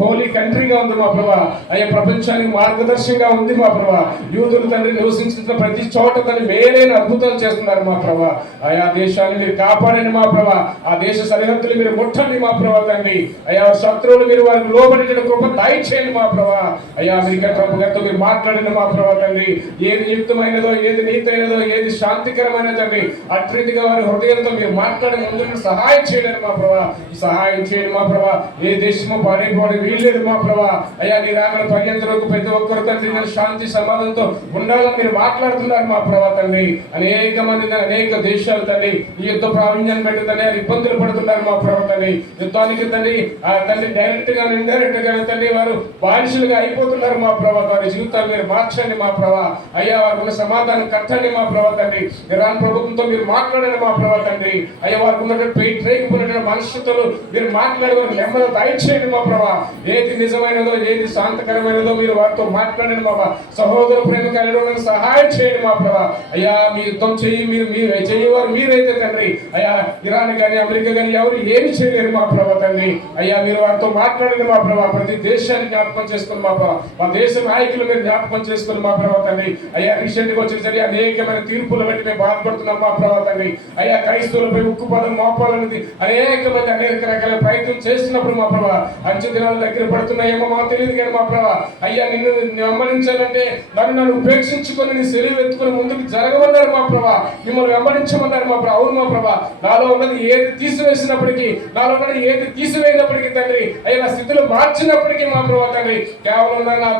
హోలీ కంట్రీగా ఉంది మా ప్రభావ. అయ్యా ప్రపంచానికి మార్గదర్శకంగా ఉంది మా ప్రభావ. యూదులు తండ్రి నివసించిన ప్రతి చోట తండ్రి వేరైన అద్భుతాలు చేస్తున్నారు మా ప్రభావ. అయ్యా దేశాన్ని మీరు కాపాడండి మా ప్రభావ. ఆ దేశ సరిహద్దులు మీరు ముట్టండి మా ప్రభావ తండ్రి. అయ్యా శత్రువులు మీరు వారికి లోబడిన కృప దయచేయండి మా ప్రభావ. అయ్యా అమెరికా ట్రంప్ గారితో మీరు మాట్లాడండి మా ప్రభావ తండ్రి. ఏది యుక్తమైనదో ఏది నీతైనదో ఏది శాంతికరమైన తండ్రి అట్రీతిగా వారి హృదయంతో మీరు మాట్లాడి ముందు సహాయం చేయడానికి మా ప్రభావ. సహాయం చేయండి మా ప్రభావ. ఏ దేశమో పాడైపోవడానికి వీల్లేదు మా ప్రభావ. అయ్యా నీ రాగల పర్యంతరకు ప్రతి ఒక్కరు తండ్రి శాంతి సమాధానంతో ఉండాలని మీరు మాట్లాడుతున్నారు మా ప్రభావ తండ్రి. అనేక మంది అనేక దేశాలు తండ్రి ఈ యుద్ధ ప్రావీణ్యాన్ని పెట్టి తండ్రి ఇబ్బందులు పడుతున్నారు మా ప్రభావ తండ్రి. యుద్ధానికి తండ్రి ఆ తండ్రి డైరెక్ట్ గా ఇండైరెక్ట్ గా తండ్రి వారు బానిసలుగా అయిపోతున్నారు మా ప్రభావ. వారి జీవితాలు మీరు మార్చండి మా ప్రభావ. అయ్యా వారికి సమాధానం కట్టండి మా ప్రభావ తండ్రి. ఇరాన్ ప్రభుత్వంతో మీరు మాట్లాడండి మా ప్రభావ తండ్రి. అయ్యా వారికి ఉన్నటువంటి రేగిపోయినటువంటి మనుషులతో మీరు మాట్లాడే వారికి నెమ్మది దయచేయండి మా ప్రభావ. ఏది నిజమైనదో ఏది శాంతకరమైనదో మీరు వారితో మాట్లాడండి మా సహోదర ప్రేమ కలిగి సహాయం చేయండి మా ప్రభావ. అయ్యా మీ యుద్ధం మీరు చేయవారు మీరైతే తండ్రి. అయ్యా ఇరాన్ కానీ అమెరికా కానీ ఎవరు ఏమి చేయలేరు మా ప్రభావ తండ్రి. అయ్యా మీరు వారితో మాట్లాడండి మా ప్రభావ. ప్రతి దేశాన్ని జ్ఞాపకం చేసుకుని మా ప్రభావ, మా దేశ నాయకులు మీరు జ్ఞాపకం చేసుకుని మా ప్రభావ తండ్రి. అయ్యా రీసెంట్ గా వచ్చేసరి అనేకమైన తీర్పులు బట్టి మేము బాధపడుతున్నాం మా ప్రభావ తండ్రి. అయ్యా క్రైస్తవులపై ఉక్కు పదం మోపాలన్నది అనేక రకాల ప్రయత్నం చేస్తున్నప్పుడు మా ప్రభావ అంచె దినాలు దగ్గర పడుతున్నాయేమో మాకు తెలియదు కానీ మా ప్రభావ అయ్యా నిన్ను వెంబడించాలంటే నన్ను ఉపేక్షించుకొని నీ సెలవు ఎత్తుకుని ముందుకు జరగమన్నారు మా ప్రభావ. మిమ్మల్ని వెంబడించమన్నారు మా ప్రభావ. అవును మా ప్రభావ, నాలో ఉన్నది ఏది తీసివేసినప్పటికీ, నాలో ఉన్నది ఏది తీసివేసినప్పటికీ తండ్రి, అయ్యా నా స్థితిలో మార్చినప్పటికీ మా ప్రభావ తండ్రి, కేవలం నా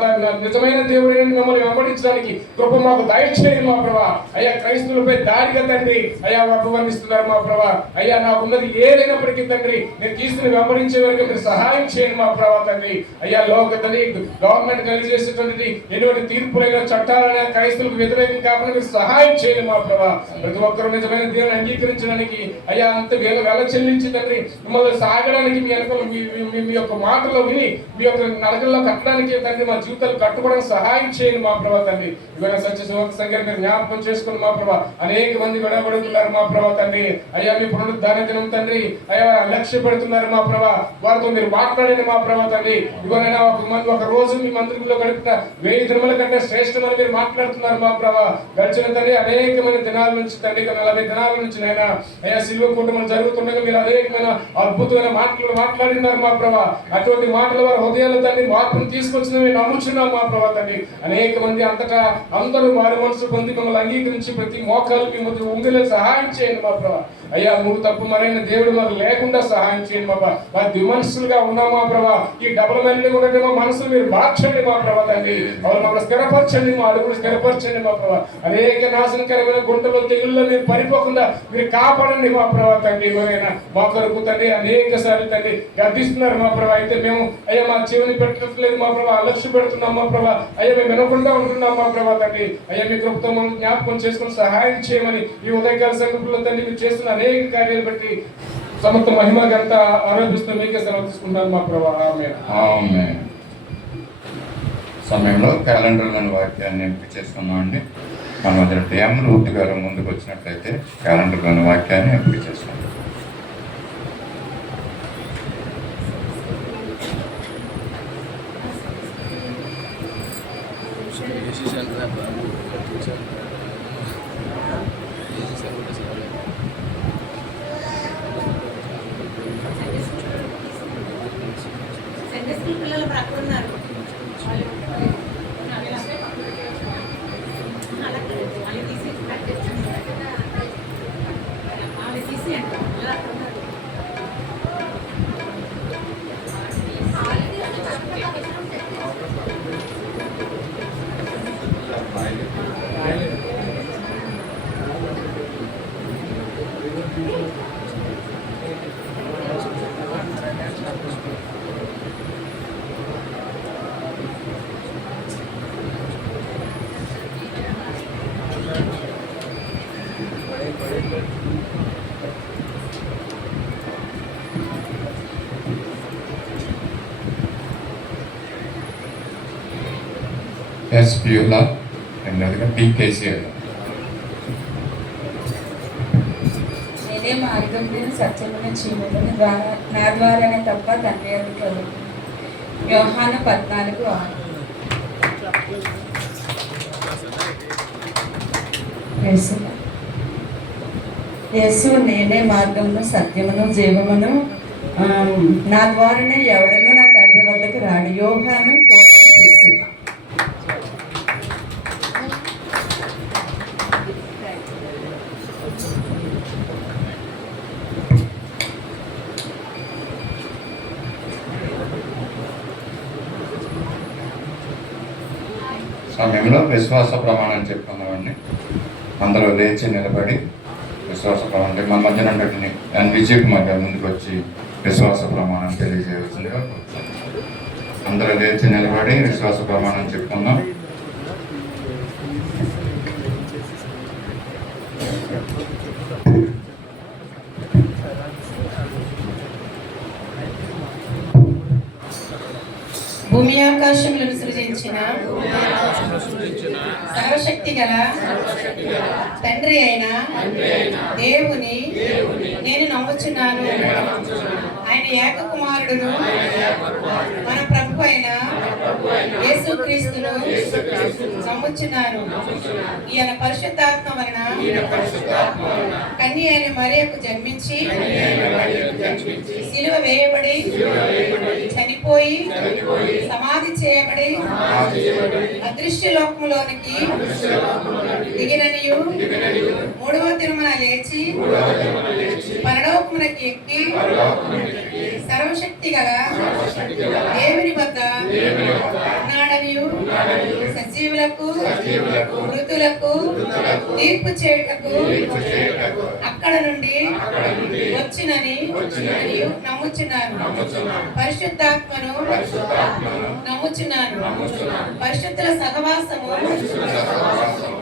నిజమైన దేవుడిని మిమ్మల్ని వెంబడించడానికి కృప మాకు దయచేయండి మా ప్రభావ. అయ్యా క్రైస్తవులపై దాడిగా తండ్రి అయ్యా అభివర్ణిస్తున్నారు మా ప్రభావ. అయ్యా నాకు ఉన్నది ఏదైనప్పటికీ తండ్రి నేను తీసుకుని వెంబడించే వరకు మీరు సహాయం చేయండి మా ప్రభావ తండ్రి. అయ్యా తండ్రి గవర్నమెంట్ కలిసి చేసేటువంటి ఎటువంటి తీర్పులైన చట్టాలైనా క్రైస్తవులకు వ్యతిరేకం కాకుండా మీరు సహాయం చేయండి మా ప్రభావ. ప్రతి ఒక్కరు నిజమైన దేవుని అంగీకరించడానికి అయ్యా అంత వేల చెల్లించి తండ్రి మిమ్మల్ని సాగడానికి మీ అనుకూల మీ యొక్క మాటలో విని మీ యొక్క నరకల్లో కట్టడానికి తండ్రి మా జీవితాలు కట్టుకోవడానికి సహాయం చేయండి మా ప్రభావ తండ్రి. ఇవాళ సత్య శివక సంఖ్యను మీరు జ్ఞాపకం చేసుకుని మా ప్రభావ అనేక మంది విడబడుతున్నారు మా ప్రభావ తండ్రి. అయ్యా మీ పునరుద్ధాన దినం తండ్రి అయ్యా లక్ష్య పెడుతున్నారు మా ప్రభావ. వారితో మీరు మాట్లాడండి మా ప్రభావ తండ్రి. ఇవరైనా ఒక రోజు మీ మందిరంలో గడిపిన 1000 దినముల కంటే శ్రేష్టమని మీరు మాట్లాడుతున్నారు మా ప్రభావ. గడిచిన తండ్రి అనేకమైన దినాల నుంచి తండ్రి 40 దినాల నుంచి నైనా అయ్యా శిలువ కుటుంబం జరుగుతుండగా మీరు అనేకమైన అద్భుతమైన మాటలు మాట్లాడినారు మా ప్రభావ. అటువంటి మాటలు వారి హృదయాల తండ్రి మార్పును తీసుకొచ్చిన మేము నమ్ముచున్నాం మా ప్రభావ తండ్రి. అనేక మంది అంతటా అందరూ వారి మనసు పొంది మిమ్మల్ని అంగీకరించి ప్రతి మోకాలు మీ మధ్య ఉంగిలే సహాయం చేయండి మా ప్రభావ. అయ్యా మూడు తప్పు మరైన దేవుడు మాకు లేకుండా సహాయం చేయండి మా ప్రభావ. మా ద్విమనస్సులుగా ఉన్నాం మా ప్రభావ. ఈ డబుల్ మైండ్గా ఉన్నట్టు మా మనసులు మీరు మార్చండి మా ప్రభావ తండ్రి. వాళ్ళు మమ్మల్ని స్థిరపరచండి, మా అడుగులు స్థిరపరచండి మా ప్రభావ. అనేక నాశనకరమైన గుంటలో తెగుల్లో మీరు పడిపోకుండా మీరు కాపాడండి మా ప్రభావ తండ్రి. ఎవరైనా మా కొరకు తండ్రి అనేక సార్లు తండ్రి గర్దిస్తున్నారు మా ప్రభావ. అయితే మేము అయ్యా మా చెవిని పెట్టట్లేదు మా ప్రభావ, అలక్ష్య పెడుతున్నాం మా ప్రభావ. అయ్యా మేము వినకుండా ఉంటున్నాం మా ప్రభావ తండ్రి. అయ్యా మీ కృపతో మనం జ్ఞాపకం చేసుకుని సహాయం చేయమని ఈ ఉదయకాల సంఘంలో తండ్రి మీరు చేస్తున్న అనేక కార్యాలు బట్టి సమస్త మహిమ గంట ఆరోపిస్తూ మీకే సెలవు తీసుకుంటాను మా ప్రభావ. ఆమేన్. సమయంలో క్యాలెండర్లోని వాక్యాన్ని ఎంపిక చేసుకున్నాం అండి. మన మధ్య డ్యామ్ రూట్ గారు ముందుకు వచ్చినట్లయితే క్యాలెండర్లోని వాక్యాన్ని ఎంపిక చేసుకున్నాం. పిల్లలు అక్కడ ఉన్నారు. వాళ్ళు తీసి అంటే ఎస్పీలా రెండవదిగా టీకేసీఎల్. నేనే మార్గం సత్యమైన జీవమును నా ద్వారానే తప్ప తండ్రి అది కలుగు. యోహాను 14:6. యేసు నేనే మార్గమును సత్యమును జీవమును, నా ద్వారానే ఎవడను నా తండ్రి వద్దకు రాడు. యోహాను 14:6. సమయంలో విశ్వాస ప్రమాణం చెప్పుకున్నామండి. అందరూ లేచి నిలబడి విశ్వాస ప్రమాణం మన మధ్య నుండి విజయ్ కుమార్ గారి ముందుకు వచ్చి విశ్వాస ప్రమాణం తెలియజేయవలసిందిగా అందరూ లేచి నిలబడి విశ్వాస ప్రమాణం చెప్పుకుందాం. భూమి ఆకాశములను సృజించిన సర్వశక్తి గల తండ్రి అయిన దేవుని నేను నమ్ముచున్నాను. ఆయన ఏక కుమారుడును మన ప్రభు అయిన యేసుక్రీస్తును నమ్ముచున్నాను. ఈయన పరిశుద్ధాత్మ వలన కన్య అయిన మరియకు జన్మించి సిలువ వేయబడి చనిపోయి సమాధి చేయబడి అదృశ్య లోకములోనికి దిగిననియు మూడవ దినమున లేచి పరలోకమునకి ఎక్కి సర్వశక్తి గల దేవుని వద్ద ఉన్నాడనియు సజీవులకు మృతులకు తీర్పు చేయుటకు అక్కడ నుండి వచ్చినని నమ్ముచున్నాను. పరిశుద్ధాత్మను నమ్ముచున్నాను. పరిశుద్ధుల సహవాసము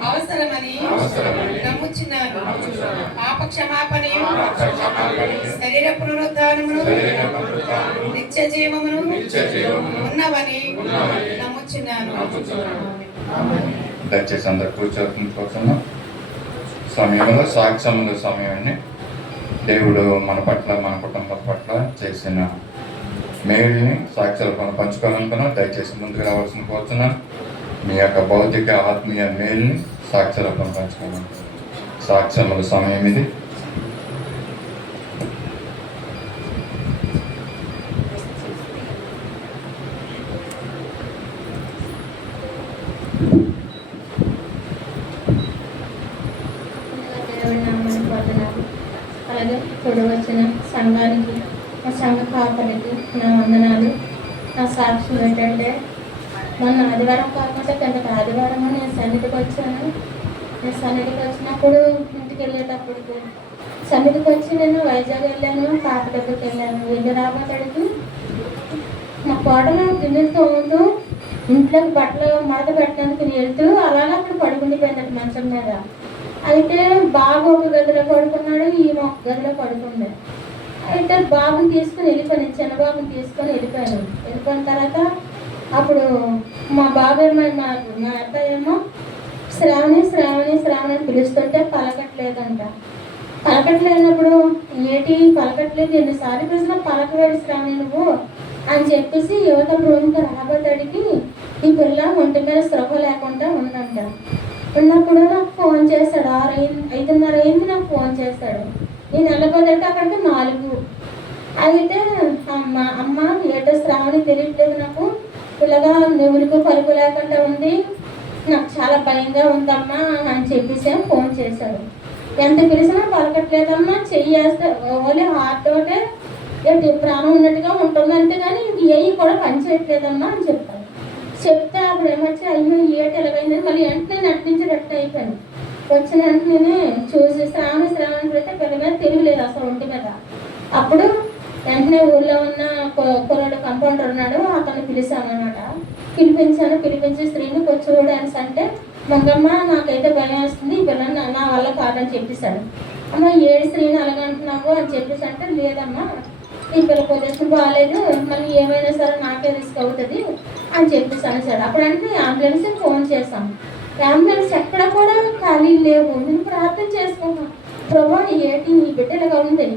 అవసరమని నమ్ముచున్నాను. పాప క్షమాపణయు శరీర పునరుద్ధానమును నిత్య జీవమును ఉన్నవని నమ్ముచున్నాను. దయచేసి అందరు కూర్చోకుండా సమయంలో సాక్ష్యముల సమయాన్ని దేవుడు మన పట్ల మన కుటుంబం పట్ల చేసిన మేలుని సాక్ష్యాలు పంచుకోవాలనుకున్నాం. దయచేసి ముందుకు రావాల్సిన కోరుతున్నాను. మీ యొక్క భౌతిక ఆత్మీయ మేలుని సాక్ష్యాలు పంచుకోవాలనుకున్నాం. సాక్ష్యముల సమయం ఇది. అలాగే ఇప్పుడు వచ్చిన సంఘానికి, మా సంఘ కాపరికి నా వందనాలు. నా సాక్ష్యం ఏంటంటే, మొన్న ఆదివారం కాకుండా కిందటి ఆదివారం నేను సన్నిధికి వచ్చాను. నేను సన్నిధికి వచ్చినప్పుడు ఇంటికి వెళ్ళేటప్పటికి సన్నిధికి వచ్చి నేను వైజాగ్ వెళ్ళాను, పాప దగ్గరికి వెళ్ళాను. వెళ్ళి రాబోతాడికి మా కోడలు గిన్నెలు తోముతూ ఇంట్లోకి బట్టలు మడత పెట్టడానికి వెళ్తూ అలాగే అక్కడ పడుకుండిపోయిందట మంచం మీద. అయితే బాబు ఒక గదిలో పడుకున్నాడు, ఈమె ఒక గదిలో పడుకుంది. అయితే బాబుని తీసుకుని వెళ్ళిపోయాను, చిన్న బాబుని తీసుకొని వెళ్ళిపోయాను. వెళ్ళిపోయిన తర్వాత అప్పుడు మా బాబు ఏమో మా అబ్బాయి ఏమో శ్రావణి శ్రావణి శ్రావణి అని పిలుస్తుంటే పలకట్లేదంట. పలకట్లేనప్పుడు ఏటి పలకట్లేదు, ఎన్నిసార్లు పిలిచినా పలకవేడు శ్రావణి నువ్వు అని చెప్పేసి యువత రూమ్కి రాబోతాడికి ఈ పిల్ల ఒంటి మీద స్పృహ లేకుండా ఉందంట. ఉన్నప్పుడు నాకు ఫోన్ చేస్తాడు. 5:30 అయింది, నాకు ఫోన్ చేస్తాడు. నేను వెళ్ళబోదంటే అక్కడికి 4. అయితే అమ్మ ఏటో శ్రావణి తెలియట్లేదు, నాకు పిల్లగా నువ్వులకు పలుకు లేకుండా ఉంది, నాకు చాలా భయంగా ఉందమ్మా అని చెప్పేసి ఫోన్ చేశాడు. ఎంత పిలిచినా పలకట్లేదమ్మా, చెయ్యేస్తే ఓన్లీ హార్ట్ తోటే ప్రాణం ఉన్నట్టుగా ఉంటుంది, అంతేగాని ఏవి కూడా పనిచేయట్లేదమ్మా అని చెప్పాను. చెప్తే అప్పుడు ఏమొచ్చి అయ్యో ఏటి ఎలాగైందని మళ్ళీ వెంటనే నటించి రెట్ట అయిపోయాను. వచ్చిన వెంటనే చూసి శ్రావణి పెడితే పిల్ల మీద తెలియలేదు అసలు ఒంటి మీద. అప్పుడు వెంటనే ఊళ్ళో ఉన్న కుర్రాడు కంపౌండర్ ఉన్నాడు, అతన్ని పిలిచామన్నమాట. పిలిపించి స్త్రీని కూర్చోవడానికి అంటే మంగమ్మ నాకైతే భయం వేస్తుంది, ఈ పిల్లని నా వల్ల కాదని చెప్పేశాడు. అమ్మ ఏడు స్త్రీని అలాగంటున్నావు అని చెప్పేసి అంటే లేదమ్మా ఈ పిల్ల పొజిషన్ బాగాలేదు, మళ్ళీ ఏమైనా సరే నాకే రిస్క్ అవుతుంది అని చెప్పేసి అనేసాడు. అప్పుడంటే అంబులెన్స్ ఫోన్ చేశాం. అంబులెన్స్ ఎక్కడ కూడా ఖాళీ లేవు. నేను ప్రార్థన చేసుకున్నాను, ప్రభా ఏంటి ఈ బిడ్డలుగా ఉంది,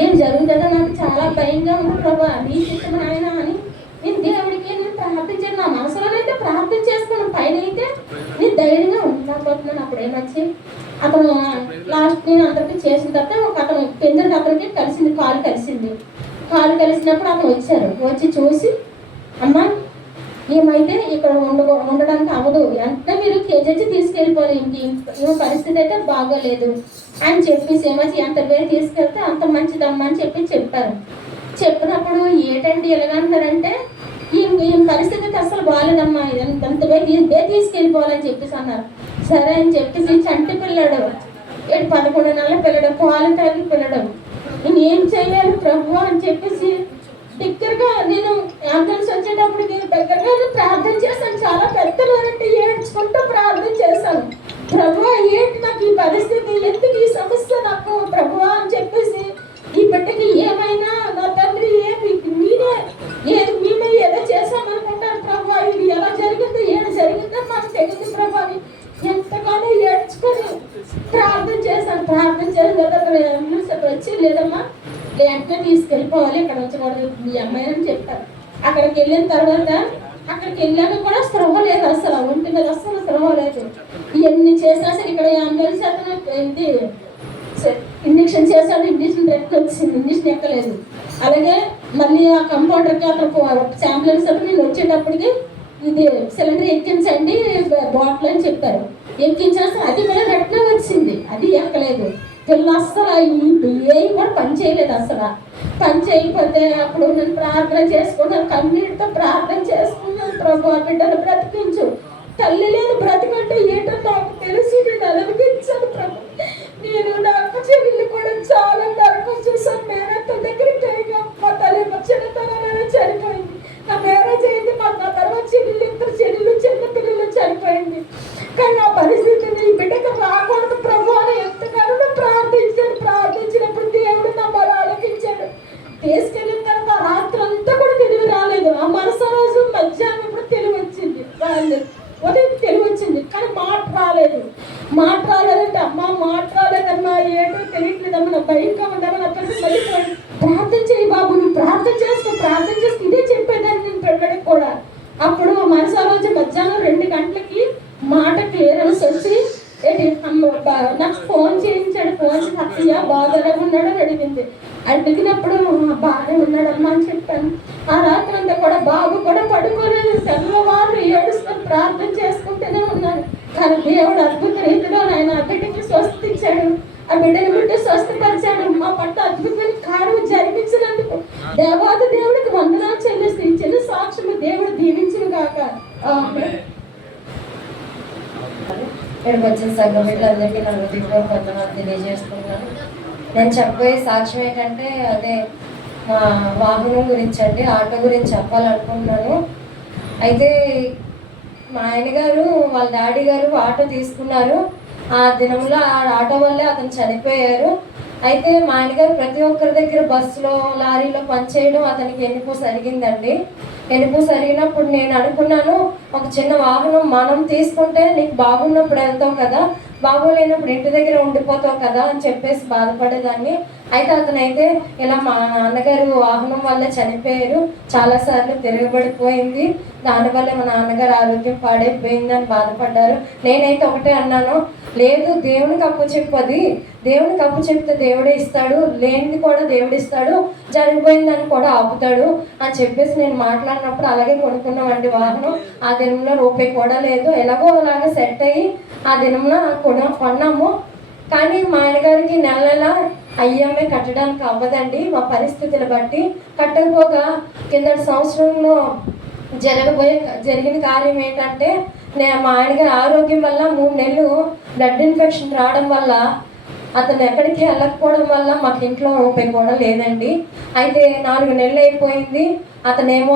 ఏం జరుగుతుందో నాకు చాలా భయంగా ఉంది ప్రభా, నీ చిత్తమని ఆయన అని నేను దేవుడికి నేను ప్రార్థించాను. నా మనసులోనైతే ప్రార్థన చేసుకున్నాను, పైన అయితే నేను ధైర్యంగా ఉండలేకపోతున్నాను. అప్పుడు ఏమొచ్చి అతను లాస్ట్ నేను అందరికీ చేసిన తర్వాత ఒక అతను పెందరికి అతనికి కలిసింది, కాలు కలిసినప్పుడు అతను వచ్చి చూసి అమ్మా ఏమైతే ఇక్కడ ఉండడానికి అవ్వదు, వెంటనే మీరు కేజీ తీసుకెళ్ళిపోవాలి, ఈమె పరిస్థితి అయితే బాగోలేదు అని చెప్పేసి ఏమొచ్చి ఎంత వేరు తీసుకెళ్తే అంత మంచిదమ్మా అని చెప్పారు. చెప్పినప్పుడు ఏంటంటే ఎలాగంటారంటే ఈ పరిస్థితి అసలు బాగాలేదమ్మా, ఎంత వేరు తీసుకెళ్ళిపోవాలని చెప్పేసి అన్నారు. సరే అని చెప్పేసి చంటి పిల్లడు 11 నెలల పిల్లడు, పాలు తాగి పిల్లడు, నేను ఏం చెయ్యాలి ప్రభు అని చెప్పేసి దగ్గరగా నేను అంబులెన్స్ వచ్చేటప్పటికి దగ్గరగా ప్రార్థన చేశాను. చాలా పెద్దలు అంటే ఏడ్చుకుంటూ ప్రార్థన చేశాను. ప్రభు ఏంటి నాకు ఈ పరిస్థితి, ఎందుకు ఈ సమస్య నాకు ప్రభు అని చెప్పేసి ఈ బిడ్డకి ఏమైనా నా తండ్రి ఏమి మేమే ఏదో చేసామనుకుంటారు దగ్గర అంబులెన్స్ అక్కడ వచ్చి లేదమ్మా వెంటనే తీసుకెళ్ళిపోవాలి, ఇక్కడ ఉంచకూడదు మీ అమ్మాయి అని చెప్పారు. అక్కడికి వెళ్ళిన తర్వాత అక్కడికి వెళ్ళాక కూడా స్పృహ లేదు, అసలు ఒంటి మీద అసలు స్పృహ లేదు. ఇవన్నీ చేసినా సరే ఇక్కడ అంబులెన్స్ అతను ఏంటి ఇంజక్షన్ చేశాడు, ఇంజక్షన్ వచ్చింది, ఇంజక్షన్ ఎక్కలేదు. అలాగే మళ్ళీ ఆ కంపౌండర్కి అతను అంబులెన్స్ అతను నేను వచ్చేటప్పటికి ఇది సిలిండర్ ఎక్కించండి బాటిల్ అని చెప్పారు. ఎక్కించేస్తే అది కూడా వెంటనే వచ్చింది, అది ఎక్కలేదు. పిల్లలు అస్సలు ఏవి కూడా పని చేయలేదు. అసలు పని చేయకపోతే అప్పుడు నేను ప్రార్థన చేసుకున్నాను, కన్నీటితో ప్రార్థన చేసుకున్నాను. ప్రభు ఆ బిడ్డను బ్రతికించు, తల్లి లేని బ్రతికంటే ఏంటో నాకు తెలిసి నేను అనిపించాను ప్రభు. నేను నా అక్క చెల్లెళ్ళు కూడా చాలా నరకం చూసాను. మేనత్త దగ్గరికి జరిగా మా తల్లి చిన్నతనంలోనే చనిపోయింది. నా మ్యారేజ్ అయింది, మా తర్వాత చెల్లెళ్ళు ఇద్దరు చెల్లెళ్ళు చిన్న పిల్లలు చనిపోయింది. కానీ నా పరిస్థితిని ఈ బిడ్డకు రాకూడదు ప్రభు అని ఎంతగానో ప్రార్థించాను. ప్రార్థించినప్పుడు దేవుడు నా బల ఆలకించాడు. తీసుకెళ్ళిన తర్వాత రాత్రి అంతా కూడా తెలివి రాలేదు. ఆ మనసు రోజు మధ్యాహ్నం ఇప్పుడు తెలివి వచ్చింది, రాలేదు. ఉదయం తెలివి వచ్చింది కానీ మాట రాలేదు. మాట రాలేదంటే అమ్మ మాట రాలేదమ్మా, ఏంటో తెలియట్లేదమ్మా, నా భయంగా ఉండమా, నా పిల్లలు మళ్ళీ ప్రార్థన చేయి బాబు, నువ్వు ప్రార్థన చేసుకో, ప్రార్థన చేసుకో, ఇదే చెప్పేదాన్ని నేను పిల్లడికి కూడా. అప్పుడు మనసు రోజు మధ్యాహ్నం 2 గంటలకి మాట క్లియరెన్స్ వచ్చి నాకు ఫోన్ చేయించాడు. ఫోన్ చేసి అత్తయ్య బాధగా ఉన్నాడు అని అడిగింది. అడిగినప్పుడు బాగానే ఉన్నాడమ్మా అని చెప్పాను. ఆ రాత్రి అంతా కూడా బాబు కూడా పడుకోలేదు. తెల్లవారు ఏడుస్తాను, ప్రార్థన చేసుకుంటూనే ఉన్నాను. కానీ దేవుడు అద్భుత రీతిలో ఆయన ఆ బిడ్డకి స్వస్థ ఇచ్చాడు, ఆ బిడ్డని బిడ్డ స్వస్థపరిచాడు. మా పట్ల అద్భుతమైన కార్యం జరిపించినందుకు దేవాది దేవుడికి వందనాలు చెల్లిస్తూ ఇచ్చిన సాక్ష్యము దేవుడు దీవించిన గాక. ఇక్కడికి వచ్చిన సంఘ బిడ్డలందరికీ నా హృదయపూర్వక వందనాలు తెలియజేస్తున్నాను. నేను చెప్పే సాక్ష్యం ఏంటంటే అదే మా వాహనం గురించి అండి, ఆటో గురించి చెప్పాలనుకుంటున్నాను. అయితే మా ఆయన గారు వాళ్ళ డాడీ గారు ఆటో తీసుకున్నారు. ఆ దినంలో ఆ ఆటో వల్లే అతను చనిపోయారు. అయితే మా ఆయన గారు ప్రతి ఒక్కరి దగ్గర బస్సులో లారీలో పనిచేయడం అతనికి ఎన్నిపో సరిగిందండి. ఎన్నిపో సరిగినప్పుడు నేను అనుకున్నాను, ఒక చిన్న వాహనం మనం తీసుకుంటే నీకు బాగున్నప్పుడు వెళ్తావు కదా, బాగోలేనప్పుడు ఇంటి దగ్గర ఉండిపోతావు కదా అని చెప్పేసి బాధపడేదాన్ని. అయితే అతనైతే ఇలా మా నాన్నగారు వాహనం వల్ల చనిపోయారు, చాలాసార్లు తిరగబడిపోయింది, దానివల్ల మా నాన్నగారు ఆరోగ్యం పాడైపోయిందని బాధపడ్డారు. నేనైతే ఒకటే అన్నాను, లేదు దేవునికి అప్పు చెప్పది, దేవునికి అప్పు చెప్తే దేవుడే ఇస్తాడు, లేనిది కూడా దేవుడు ఇస్తాడు, జరిగిపోయిందని కూడా ఆపుతాడు అని చెప్పేసి నేను మాట్లాడినప్పుడు అలాగే కొనుక్కున్నామండి వాహనం. ఆ దినంలో రూపాయి కూడా లేదు, ఎలాగో అలాగా సెట్ అయ్యి ఆ దినంలో కొన్నాము. కానీ మా ఆయనగారికి నెల నెల IMI కట్టడానికి అవ్వదండి మా పరిస్థితులు బట్టి. కట్టకపోగా కిందటి సంవత్సరంలో జరిగిన కార్యం ఏంటంటే మా ఆయనగారి ఆరోగ్యం వల్ల 3 నెలలు బ్లడ్ ఇన్ఫెక్షన్ రావడం వల్ల అతను ఎక్కడికి వెళ్ళకపోవడం వల్ల మాకు ఇంట్లో రూపాయి కూడా లేదండి. అయితే 4 నెలలు అయిపోయింది, అతనేమో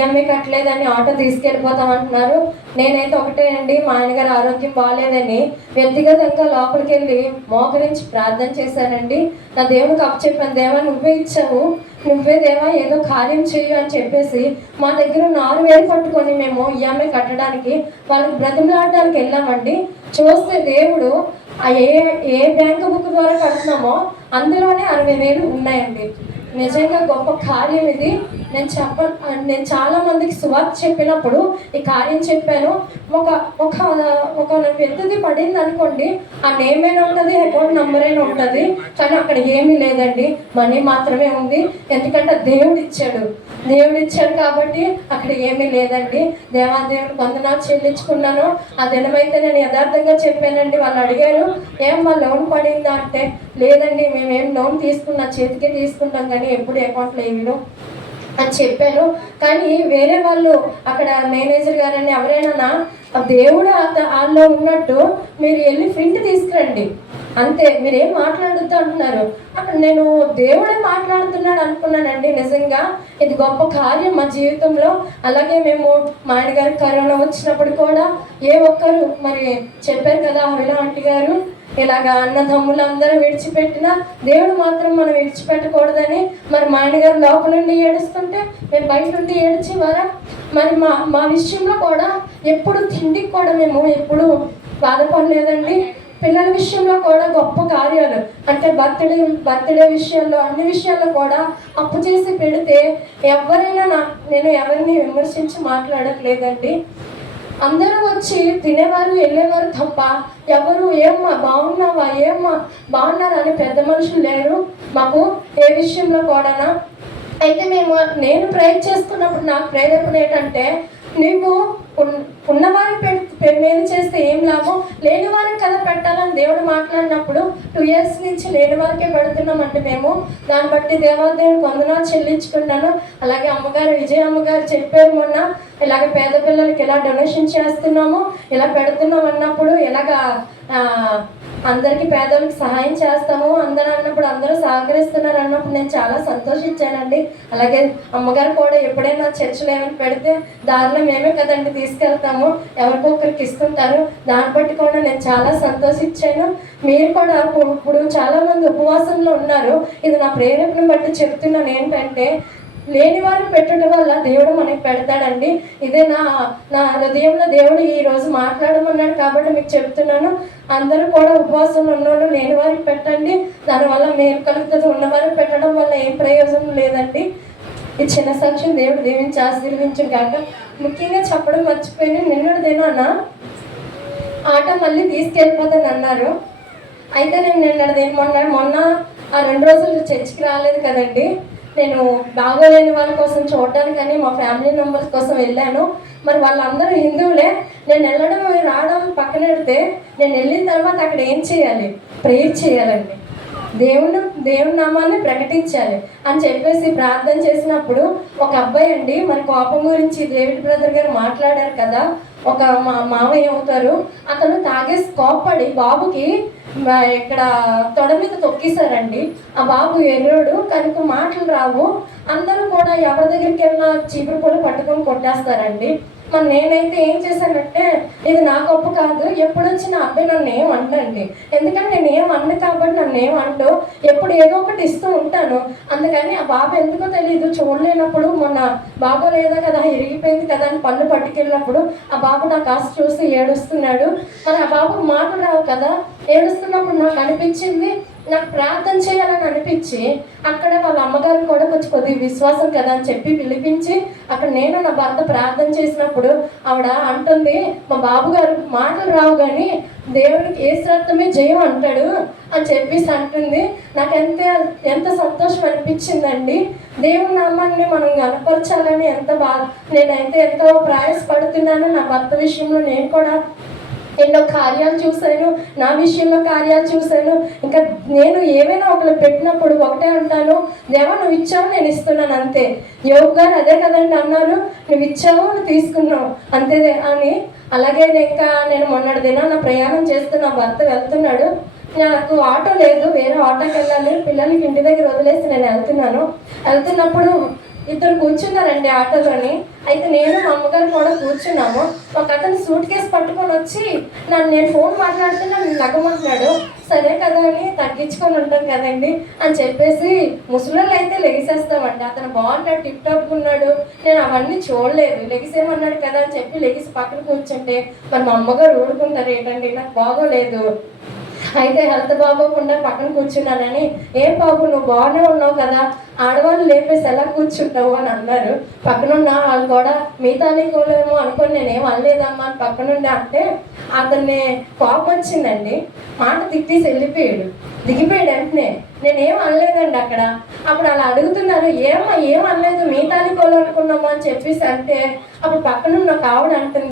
EMI కట్టలేదని ఆటో తీసుకెళ్ళిపోతామంటున్నారు. నేనైతే ఒకటే అండి, మా ఆయనగారి ఆరోగ్యం బాగాలేదని వ్యక్తిగతంగా లోపలికి వెళ్ళి మోకరించి ప్రార్థన చేశానండి. నా దేవునికి అప్పచెప్పాను, దేవా నువ్వే ఇచ్చావు, నువ్వే దేవా ఏదో కార్యం చెయ్యు అని చెప్పేసి మా దగ్గర 6,000 పట్టుకొని మేము EMI కట్టడానికి వాళ్ళకి బ్రతిమలాడడానికి వెళ్ళామండి. చూస్తే దేవుడు ఏ బ్యాంకు బుక్ ద్వారా కడుతున్నామో అందులోనే 60,000 ఉన్నాయండి. నిజంగా గొప్ప కార్యం ఇది. నేను చాలా మందికి సువార్త చెప్పినప్పుడు ఈ కార్యం చెప్పాను. ఒక వ్యక్తిది పడింది అనుకోండి, ఆ నేమ్ అయినా ఉంటుంది, అకౌంట్ నెంబర్ అయినా ఉంటుంది, కానీ అక్కడ ఏమీ లేదండి, మనీ మాత్రమే ఉంది. ఎందుకంటే దేవుడు ఇచ్చాడు కాబట్టి అక్కడ ఏమీ లేదండి. దేవాదేవుడు వందనాలు చెల్లించుకున్నాను. ఆ దినమైతే నేను యథార్థంగా చెప్పానండి. వాళ్ళు అడిగారు, ఏమమ్మా లోన్ పడిందా అంటే, లేదండి మేమేం లోన్ తీసుకున్నా చేతికే తీసుకుంటాం కానీ ఎప్పుడు అకౌంట్లో ఏమిలో అని చెప్పాను. కానీ వేరే వాళ్ళు అక్కడ మేనేజర్ గారని ఎవరైనా దేవుడు వాళ్ళలో ఉన్నట్టు మీరు వెళ్ళి ప్రింట్ తీసుకురండి అంతే, మీరేం మాట్లాడుతూ అంటున్నారు. అక్కడ నేను దేవుడే మాట్లాడుతున్నాడు అనుకున్నానండి. నిజంగా ఇది గొప్ప కార్యం మా జీవితంలో. అలాగే మేము మా ఆయన గారికి కరోనా వచ్చినప్పుడు కూడా ఏ ఒక్కరు మరి చెప్పారు కదా అవిలా ఆంటీ గారు, ఇలాగ అన్నదమ్ములందరూ విడిచిపెట్టినా దేవుడు మాత్రం మనం విడిచిపెట్టకూడదని మరి మా ఆయన గారు లోపల నుండి ఏడుస్తుంటే మేము బయట నుండి ఏడ్చేవారా. మరి మా విషయంలో కూడా ఎప్పుడు తిండికి కూడా మేము ఎప్పుడు బాధపడలేదండి. పిల్లల విషయంలో కూడా గొప్ప కార్యాలు అంటే బర్త్డే విషయాల్లో అన్ని విషయాల్లో కూడా అప్పు చేసి పెడితే ఎవరైనా నేను ఎవరిని విమర్శించి మాట్లాడట్లేదండి. అందరూ వచ్చి తినేవారు వెళ్ళేవారు తప్ప ఎవరు ఏమ్మా బాగున్నావా ఏమ్మా బాగున్నారా అని పెద్ద మనుషులు లేరు మాకు ఏ విషయంలో కూడా. అయితే నేను ప్రేర్ చేసుకున్నప్పుడు నాకు ప్రేరేపణ ఏంటంటే, నువ్వు ఉన్నవారికి మేలు చేస్తే ఏం లాభం, లేని వారికి కదా పెట్టాలని దేవుడు మాట్లాడినప్పుడు 2 years నుంచి లేని వారికే పెడుతున్నామండి మేము. దాన్ని బట్టి దేవాదేవునికి వందనాలు చెల్లించుకుంటాను. అలాగే విజయ అమ్మగారు చెప్పారు మొన్న, ఇలాగ పేద పిల్లలకి ఇలా డొనేషన్ చేస్తున్నాము, ఇలా పెడుతున్నాం అన్నప్పుడు ఇలాగా అందరికీ పేదవాళ్ళకి సహాయం చేస్తాము అందరూ అన్నప్పుడు అందరూ సహకరిస్తున్నారు అన్నప్పుడు నేను చాలా సంతోషించానండి. అలాగే అమ్మగారు కూడా ఎప్పుడైనా చర్చలు ఏమైనా పెడితే దారిలో మేమే కదండి తీసుకెళ్తాము, ఎవరికొకరికి ఇస్తుంటారు. దాన్ని బట్టి కూడా నేను చాలా సంతోషించాను. మీరు కూడా ఇప్పుడు చాలామంది ఉపవాసంలో ఉన్నారు. ఇది నా ప్రేరేపణ బట్టి చెప్తున్నాను ఏంటంటే, లేని వారిని పెట్టడం వల్ల దేవుడు మనకి పెడతాడండి. ఇదే నా హృదయంలో దేవుడు ఈరోజు మాట్లాడమన్నాడు కాబట్టి మీకు చెప్తున్నాను. అందరూ కూడా ఉపవాసంలో ఉన్నవాళ్ళు లేని వారికి పెట్టండి, దానివల్ల మేలు కలుగుతుంది. ఉన్నవారికి పెట్టడం వల్ల ఏం ప్రయోజనం లేదండి. ఈ చిన్న సాక్ష్యం దేవుడు దీవించి ఆశీర్వించు కాక. ముఖ్యంగా చెప్పడం మర్చిపోయి నిన్నటిదేనా ఆట మళ్ళీ తీసుకెళ్ళిపోతాను అన్నారు. అయితే నేను మొన్న ఆ 2 రోజులు చర్చికి రాలేదు కదండి. నేను బాగోలేని వాళ్ళ కోసం చూడడానికని మా ఫ్యామిలీ మెంబర్స్ కోసం వెళ్ళాను. మరి వాళ్ళందరూ హిందువులే. నేను రావడం పక్కన పెడితే నేను వెళ్ళిన తర్వాత అక్కడ ఏం చేయాలి? ప్రేయర్ చేయాలండి, దేవుని నామాన్ని ప్రకటించాలి అని చెప్పేసి ప్రార్థన చేసినప్పుడు ఒక అబ్బాయి అండి, మరి కోపం గురించి డేవిడ్ బ్రదర్ గారు మాట్లాడారు కదా, ఒక మామయ్య అవుతారు, అతను తాగేసి కోప్పడి బాబుకి ఇక్కడ తొడ మీద తొక్కేశారండి. ఆ బాబు ఎర్రోడు కనుక మాటలు రావు. అందరూ కూడా ఎవరి దగ్గరికి వెళ్ళినా చీపురు కూడా పట్టుకొని కొట్టేస్తారండి. మరి నేనైతే ఏం చేశానంటే, ఇది నా గొప్ప కాదు, ఎప్పుడు వచ్చిన అబ్బాయి నన్ను ఏం అంటండి, ఎందుకంటే నేను ఏం అన్ను కాబట్టి నన్ను ఏం అంటూ ఎప్పుడు ఏదో ఒకటి ఇస్తూ ఉంటాను. అందుకని ఆ బాబు ఎందుకో తెలియదు, చూడలేనప్పుడు మొన్న బాగోలేదా కదా, ఇరిగిపోయింది కదా అని పళ్ళు పట్టుకెళ్ళినప్పుడు ఆ బాబు నా కాస్త చూసి ఏడుస్తున్నాడు. మరి ఆ బాబుకు మాటలు రావు కదా, ఏడుస్తున్నప్పుడు నాకు అనిపించింది, నాకు ప్రార్థన చేయాలని అనిపించి అక్కడ వాళ్ళ అమ్మగారు కూడా కొద్దిగా విశ్వాసం కదా అని చెప్పి పిలిపించి అక్కడ నేను నా భర్త ప్రార్థన చేసినప్పుడు ఆవిడ అంటుంది, మా బాబు గారు మాటలు రావు కానీ దేవునికి ఏ శ్రద్ధమే జయం అంటాడు అని చెప్పేసి అంటుంది. నాకు ఎంత సంతోషం అనిపించిందండి. దేవుని నామాన్ని మనం కనపరచాలని నేనైతే ఎంతో ప్రయాసపడుతున్నాను. నా భర్త విషయంలో నేను కూడా ఎన్నో కార్యాలు చూశాను, నా విషయంలో కార్యాలు చూశాను. ఇంకా నేను ఏమైనా ఒకళ్ళు పెట్టినప్పుడు ఒకటే అంటాను, దేవా నువ్వు ఇచ్చావు నేను ఇస్తున్నాను అంతే. యోగు గారు అదే కదండి అన్నారు, నువ్వు ఇచ్చావు నువ్వు తీసుకున్నావు అంతే అని. అలాగే నేను మొన్నటి నా ప్రయాణం చేస్తూ నా భర్త వెళ్తున్నాడు, నాకు ఆటో లేదు, వేరే ఆటోకి వెళ్ళాలి, పిల్లలకి ఇంటి దగ్గర వదిలేసి నేను వెళ్తున్నప్పుడు ఇద్దరు కూర్చున్నారండి ఆటోలోని. అయితే నేను మా అమ్మగారు కూడా కూర్చున్నాము. ఒక అతను సూట్ కేసు పట్టుకొని వచ్చి నేను ఫోన్ మాట్లాడుతున్నా నేను లగ్గమంటున్నాడు. సరే కదా అని తగ్గించుకొని ఉంటాను కదండి అని చెప్పేసి ముసలిళ్ళు అయితే లెగిసేస్తామండి. అతను బాగున్నాడు, టిప్ టాప్ ఉన్నాడు, నేను అవన్నీ చూడలేదు, లెగిసేమన్నాడు కదా అని చెప్పి లెగిసి పక్కన కూర్చుంటే మరి మా అమ్మగారు ఊరుకుంటారు ఏంటండి, నాకు బాగోలేదు. అయితే హెల్త్ బాగోకుండా పక్కన కూర్చున్నానని, ఏం బాబు నువ్వు బాగానే ఉన్నావు కదా, ఆడవాళ్ళు లేపేసి ఎలా కూర్చుంటావు అని అన్నారు. పక్కనున్న వాళ్ళు కూడా మిగతా నీకోలేమో అనుకొని నేనేం అనలేదమ్మా అని పక్కనుండి అంటే అతన్ని కోపం వచ్చిందండి, మాట తిట్టేసి వెళ్ళిపోయాడు, దిగిపోయాడు వెంటనే. నేనేం అనలేదండి అక్కడ. అప్పుడు అలా అడుగుతున్నారు, ఏం అనలేదు మిగతా నీకోలు అనుకున్నామా అని చెప్పేసి అంటే అప్పుడు పక్కనున్న ఒక ఆవిడ అంటుంది,